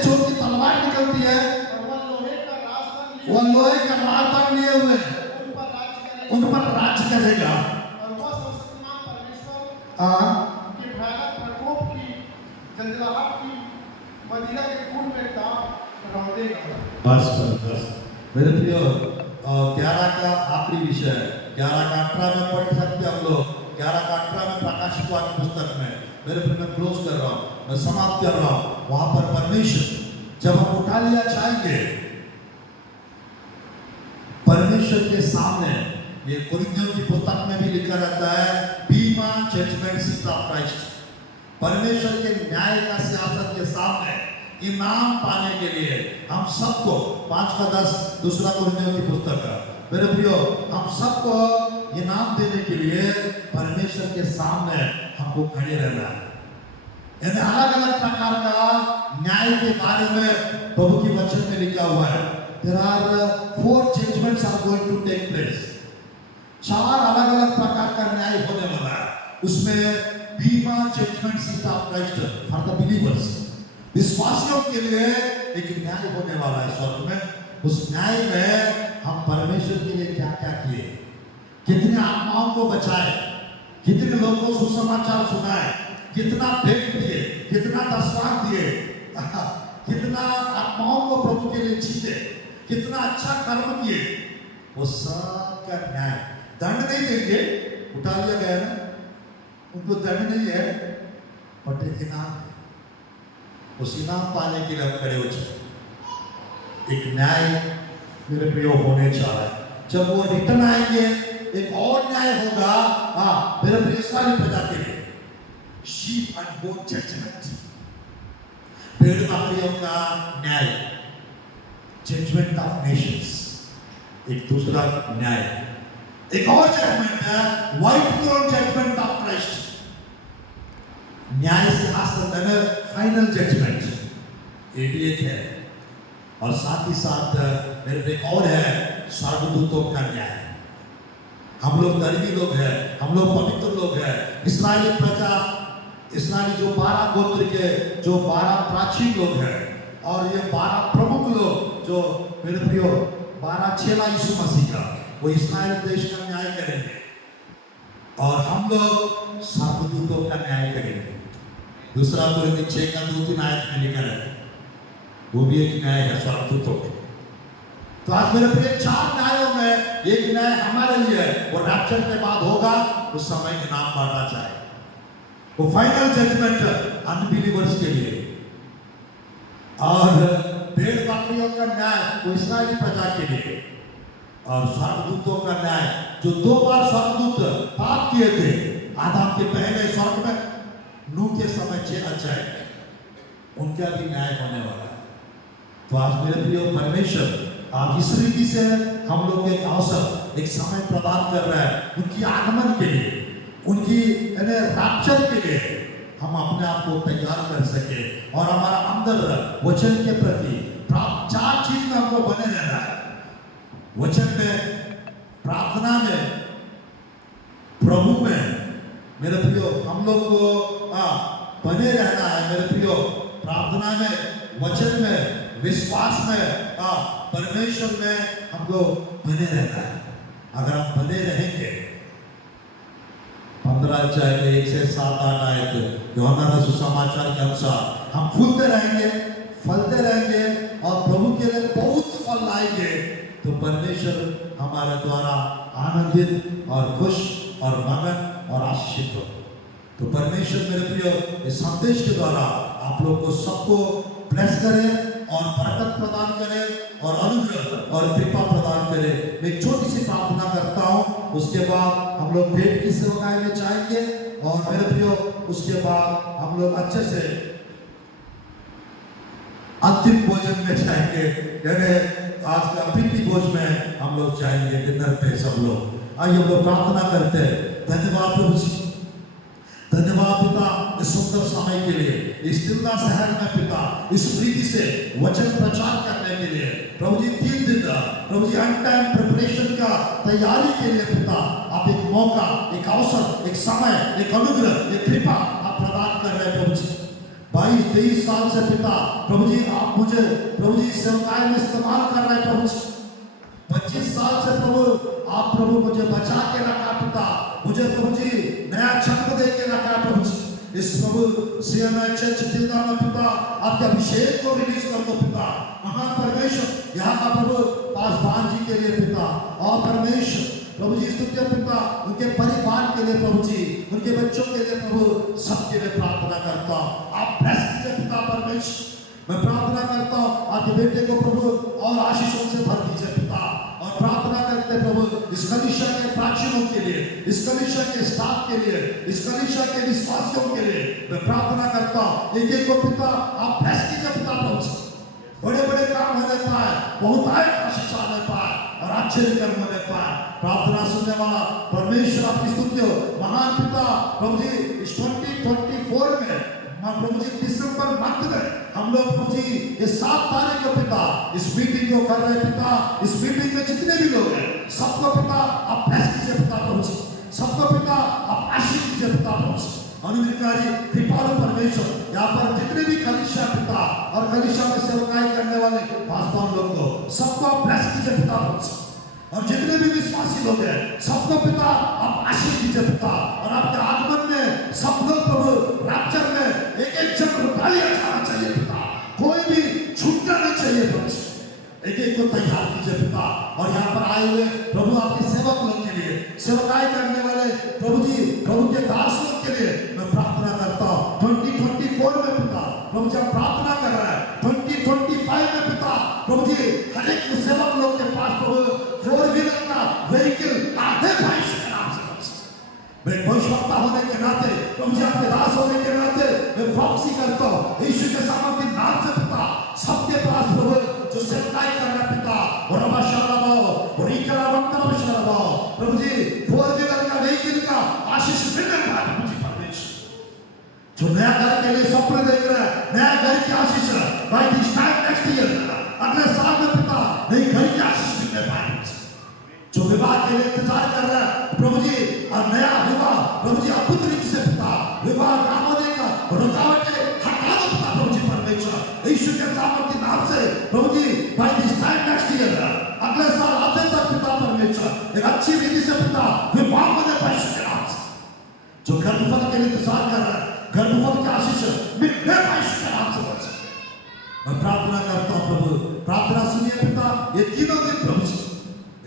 चोट की तलवार निकलती है, वो लोहे का राजदंड लिए हुए उन पर राज्य करेगा। और वह सर्वशक्तिमान परमेश्वर के भयानक प्रकोप की जंजलाहट की मदिरा के खून में दाग रौंदेगा। बस मेरे प्रियो, 11 का आखिरी विषय 11 का 18 में पढ़ सकते हम लोग। 11 का 18 में प्रकाशित वाक्य पुस्तक में, मेरे प्रियो मैं क्लोज कर रहा हूँ, मैं समाप्त कर रहा हूँ। वहां पर परमेश्वर जब हम उठा लिया जाएंगे परमेश्वर के सामने, ये कुरिन्थियों की पुस्तक में भी लिखा रहता है, बीमा जजमेंट सीट ऑफ क्राइस्ट, परमेश्वर के न्याय का सियासत के सामने इनाम पाने के लिए हम सबको 5:10 दूसरा कुरिन्थियों की पुस्तक का, मेरे प्रियो, हम सबको इनाम देने के लिए परमेश्वर के सामने हमको खड़े रहना है। यानी अलग अलग प्रकार का न्याय के बारे में प्रभु की वचन में लिखा हुआ है। There are 4 judgments are going to take place. 4 अलग अलग प्रकार का न्याय होने वाला है। उसमें bema judgment seat of Christ for the believers, विश्वासियों के लिए एक न्याय होने वाला है स्वर्ग में। उस न्याय में हम परमेश्वर के लिए क्या क्या किए, कितने आत्माओं को बचाए, कितने लोगों को सुसमाचार सुनाए, कितना भेंट दिए, कितना दशवार दिए, कितना आत्माओं को प्रभु के लिए जीते, कितना अच्छा कर्म किए, वो सब का न्याय। दंड नहीं देंगे, उठा लिया गया ना, उनको दंड नहीं है, बट इनाम, उस इनाम पाने के लिए हम खड़े हो जाए। एक न्याय मेरे प्रियो होने जा रहा है। जब वो रिटर्न आएंगे एक और न्याय होगा, मेरे प्रिय सारी प्रजा के लिए, शीप एंड गोट जजमेंट, भेड़ बकरियों का न्याय, जजमेंट ऑफ नेशंस, एक दूसरा न्याय। एक और जजमेंट है white throne judgement of Christ, न्याय सिंहासन में फाइनल जजमेंट, ये भी एक है। और साथ ही साथ मेरे पे और है स्वर्गदूतों का न्याय। हम लोग धर्मी लोग हैं, हम लोग पवित्र लोग हैं। इस्राएली प्रजा, इस्राएली जो 12 गोत्र के जो 12 प्राचीन लोग हैं, और ये 12 प्रमुख लोग जो मेरे प्रियो 12 चेला यीशु मसीह का, वो इस्राएल देश का न्याय करेंगे, और हम लोग स्वर्गदूतों का न्याय करेंगे। दूसरा कुरिन्थियों 6 का 2-3 आयत में लिखा है, वो भी एक न्याय है स्वर्गदूतों का। तो आज मेरे प्रिय 4 न्यायों में एक न्याय हमारे लिए है, वो रैप्चर के बाद होगा, उस समय इनाम बांटा जाए, वो फाइनल जजमेंट अनबिलीवर्स के लिए। और भेड़ बकरियों का न्याय वो इस्राएली प्रजा के लिए, और स्वर्गदूतों का न्याय जो 2 बार स्वर्गदूत पाप किए थे आदम के पहले स्वर्ग में, नूह के समय 6 अध्याय उनका भी न्याय होने वाला है। तो आज मेरे प्रिय परमेश्वर आज इस रीति से हम लोग को एक अवसर, एक समय प्रदान कर रहा है उनकी आगमन के लिए, उनकी रैप्चर के लिए हम अपने आप को तैयार कर सके और हमारा अंदर वचन के प्रति 4 चीज में हमको बने रहना है। वचन में, प्रार्थना में, प्रभु में। मेरे प्रियो हम लोग को बने रहना है मेरे प्रियो, प्रार्थना में, वचन में, विश्वास में, परमेश्वर में हमको बने रहना है। अगर हम बने रहेंगे 15 अध्याय में 1 से 7-8 आयत यूहन्ना सुसमाचार के अनुसार हम फूलते रहेंगे, फलते रहेंगे और प्रभु के लिए बहुत फल लाएंगे, तो परमेश्वर हमारे द्वारा आनंदित और खुश और मगन और आशीषित हो। तो परमेश्वर मेरे प्रियो इस संदेश के द्वारा आप लोग को सबको ब्लेस करे और बरकत प्रदान करे और अनुग्रह और कृपा प्रदान करे। मैं एक छोटी सी प्रार्थना करता हूँ, उसके बाद हम लोग भेंट की सेवकाई में जाएंगे और मेरे प्रियो उसके बाद हम लोग अच्छे से अंतिम भोजन में जाएंगे, यानी आज का प्रीति भोज में हम लोग जाएंगे डिनर पे सब लोग। आइए हम लोग प्रार्थना करते हैं। धन्यवाद प्रभु जी, धन्यवाद पिता इस सुंदर समय के लिए, इस तिल्दा शहर में पिता इस प्रीति से वचन प्रचार करने के लिए प्रभु जी 3 दिन प्रभु जी अन टाइम प्रिपरेशन का तैयारी के लिए पिता आप एक मौका, एक अवसर, एक समय, एक अनुग्रह, एक कृपा आप प्रदान कर रहे हैं प्रभु जी। 22-23 साल से पिता प्रभु जी आप मुझे प्रभु जी सेवकाई में इस्तेमाल कर रहे हैं प्रभु जी। 25 साल से प्रभु आप प्रभु मुझे बचा के रखा पिता, मुझे प्रभु जी नया छंद दे के रखा प्रभु जी। इस प्रभु सीएमआई चर्च तिल्दा में पिता आपके अभिषेक को रिलीज कर दो पिता। महान परमेश्वर यहाँ का प्रभु पासवान जी के लिए पिता और परमेश्वर प्रभु जी स्तुति पिता उनके परिवार के लिए प्रभु जी, उनके बच्चों के लिए प्रभु सबके लिए प्रार्थना करता हूँ। आप ब्लेस कीजिए पिता परमेश्वर। मैं प्रार्थना करता हूँ आपके बेटे को प्रभु और आशीषों से भर दीजिए पिता, और प्रार्थना करते प्रभु इस कलीसिया के प्राचीनों के लिए, इस कलीसिया के स्टाफ के लिए, इस कलीसिया के विश्वासियों के लिए मैं प्रार्थना करता हूँ। एक को पिता आप ब्लेस कीजिए पिता प्रभु, बड़े बड़े काम होने पाए, बहुत आशीष आने पाए और आश्चर्य कर्म होने पाए। प्रार्थना सुनने वाला परमेश्वर आपकी स्तुति हो। महान पिता प्रभु जी इस 2024 में प्रभु जी दिसंबर मंथ में हम लोग प्रभु जी ये 7 तारीख को पिता इस मीटिंग को कर रहे पिता, इस मीटिंग में जितने भी लोग हैं सबको पिता आप ब्लेस कीजिए पिता प्रभु जी, सबको पिता आप आशीष दीजिए पिता प्रभु जी। अनुग्रहकारी कृपालु परमेश्वर यहाँ पर जितने भी कलीसिया पिता और कलीसिया में सेवकाई करने वाले पासवान लोग को सबको आप ब्लेस कीजिए पिता प्रभु जी, और जितने भी विश्वासी लोग हैं सबको पिता आप आशीष दीजिए पिता, और आपके आगमन में सब लोग प्रभु रैप्चर में एक जन तालियां जाना चाहिए पिता, कोई भी छूटना नहीं चाहिए प्रभु, एक को तैयार कीजिए पिता। और यहाँ पर आए हुए प्रभु आपके सेवक लोग के लिए, सेवकाई करने वाले प्रभु जी प्रभु के दास लोग के लिए मैं प्रार्थना करता हूँ। 2024 में पिता प्रभु जी प्रार्थना कर रहा है 2025 में पिता प्रभु जी हर एक सेवक लोग के पास प्रभु 4 व्हीलर का व्हीकल आधे भाई के नाम से मैं भविष्यवक्ता होने के नाते प्रभु जी आपके दास होने के नाते मैं प्रॉक्सी करता हूँ यीशु के सामर्थ्य नाम से पिता सबके पास प्रभु जो सेवकाई कर रहा है पिता और प्रभु जी 4 व्हीलर का व्हीकल का आशीष मिलने का प्रभु जी परमेश्वर जो नया घर के लिए स्वप्न देख रहा है, नया घर की आशीष भाई दिस टाइम नेक्स्ट ईयर अगले साल में पिता नई घर की आशीष मिलने पाए, जो विवाह के लिए इंतजार कर रहा है प्रभु जी और नया विवाह प्रभु जी अद्भुत रीति से पिता विवाह ना होने का रुकावटें हटा दो पिता प्रभु जी परमेश्वर यीशु के सामर्थ्य नाम से प्रभु जी भाई दिस टाइम नेक्स्ट ईयर अगले साल आते तक पिता परमेश्वर एक अच्छी रीति से पिता विवाह होने पाए के नाम से, जो गर्भफल के लिए इंतजार कर रहा है गर्भफल की आशीष मिलने पाए के नाम से बच मैं प्रार्थना करता हूँ प्रभु, प्रार्थना सुनिए पिता ये 3 दिन प्रभु जी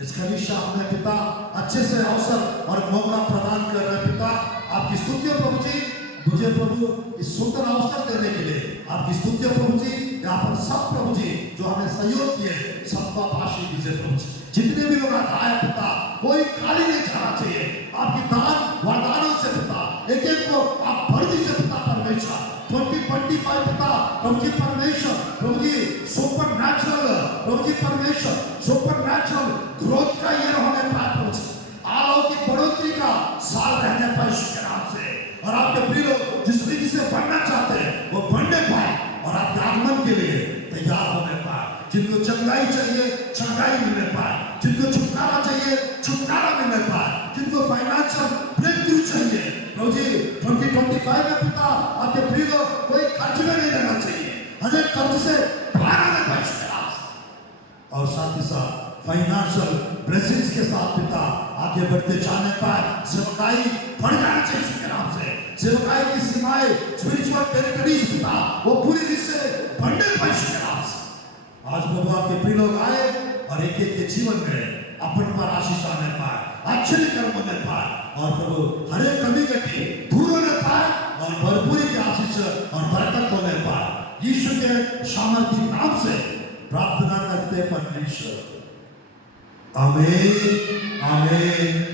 इस कलीसिया में पिता अच्छे से अवसर और मौका प्रदान कर रहे हैं पिता आपकी स्तुति प्रभु जी, मुझे प्रभु इस सुंदर अवसर देने के लिए आपकी स्तुति हो प्रभु जी। यहाँ पर सब प्रभु जी जो हमें सहयोग किए सबका आशीष दीजिए प्रभु जी। जितने भी लोग आज आए पिता, कोई खाली नहीं जाना चाहिए। आपकी दान वरदानों से पिता एक एक को आप भर दीजिए पिता परमेश्वर। 2025 पिता प्रभु जी परमेश्वर, प्रभु जी सुपर नेचुरल, प्रभु जी परमेश्वर सुपर नेचुरल ग्रोथ का ईयर होने पाए प्रभु जी। अलौकिक बढ़ोतरी का साल रहने पाए यीशु के नाम से। और आपके प्रिय लोग जिस रीति से बढ़ना चाहते हैं वो बढ़ने पाए और आपके आगमन के लिए तैयार होने पाए। जिनको चंगाई चाहिए चंगाई मिलने पाए, जिनको छुटकारा चाहिए छुटकारा मिलने पाए, जिनको फाइनेंशियल ब्रेक थ्रू चाहिए प्रभु जी 2025 में पिता आपके प्रिय लोग कोई कर्ज में नहीं रहना चाहिए, हर एक कर्ज से बाहर आने पाए। और साथ ही साथ फाइनेंशियल ब्लेसिंग्स के साथ पिता आगे बढ़ते जाने पर सेवकाई बढ़ जाना चाहिए इसके नाम से। सेवकाई की सीमाएं स्पिरिचुअल टेरिटरीज पिता वो पूरी रीति से बढ़ने पाए इसके नाम से। आज प्रभु आपके प्रिय लोग आए और एक एक के जीवन में अपन पर आशीष आने पाए, आश्चर्य कर्म होने पाए और प्रभु हर एक कमी घटी दूर होने पाए और भरपूरी की आशीष और बरकत होने पाए। यीशु के सामर्थी नाम से प्रार्थना करते परमेश्वर, आमीन आमीन।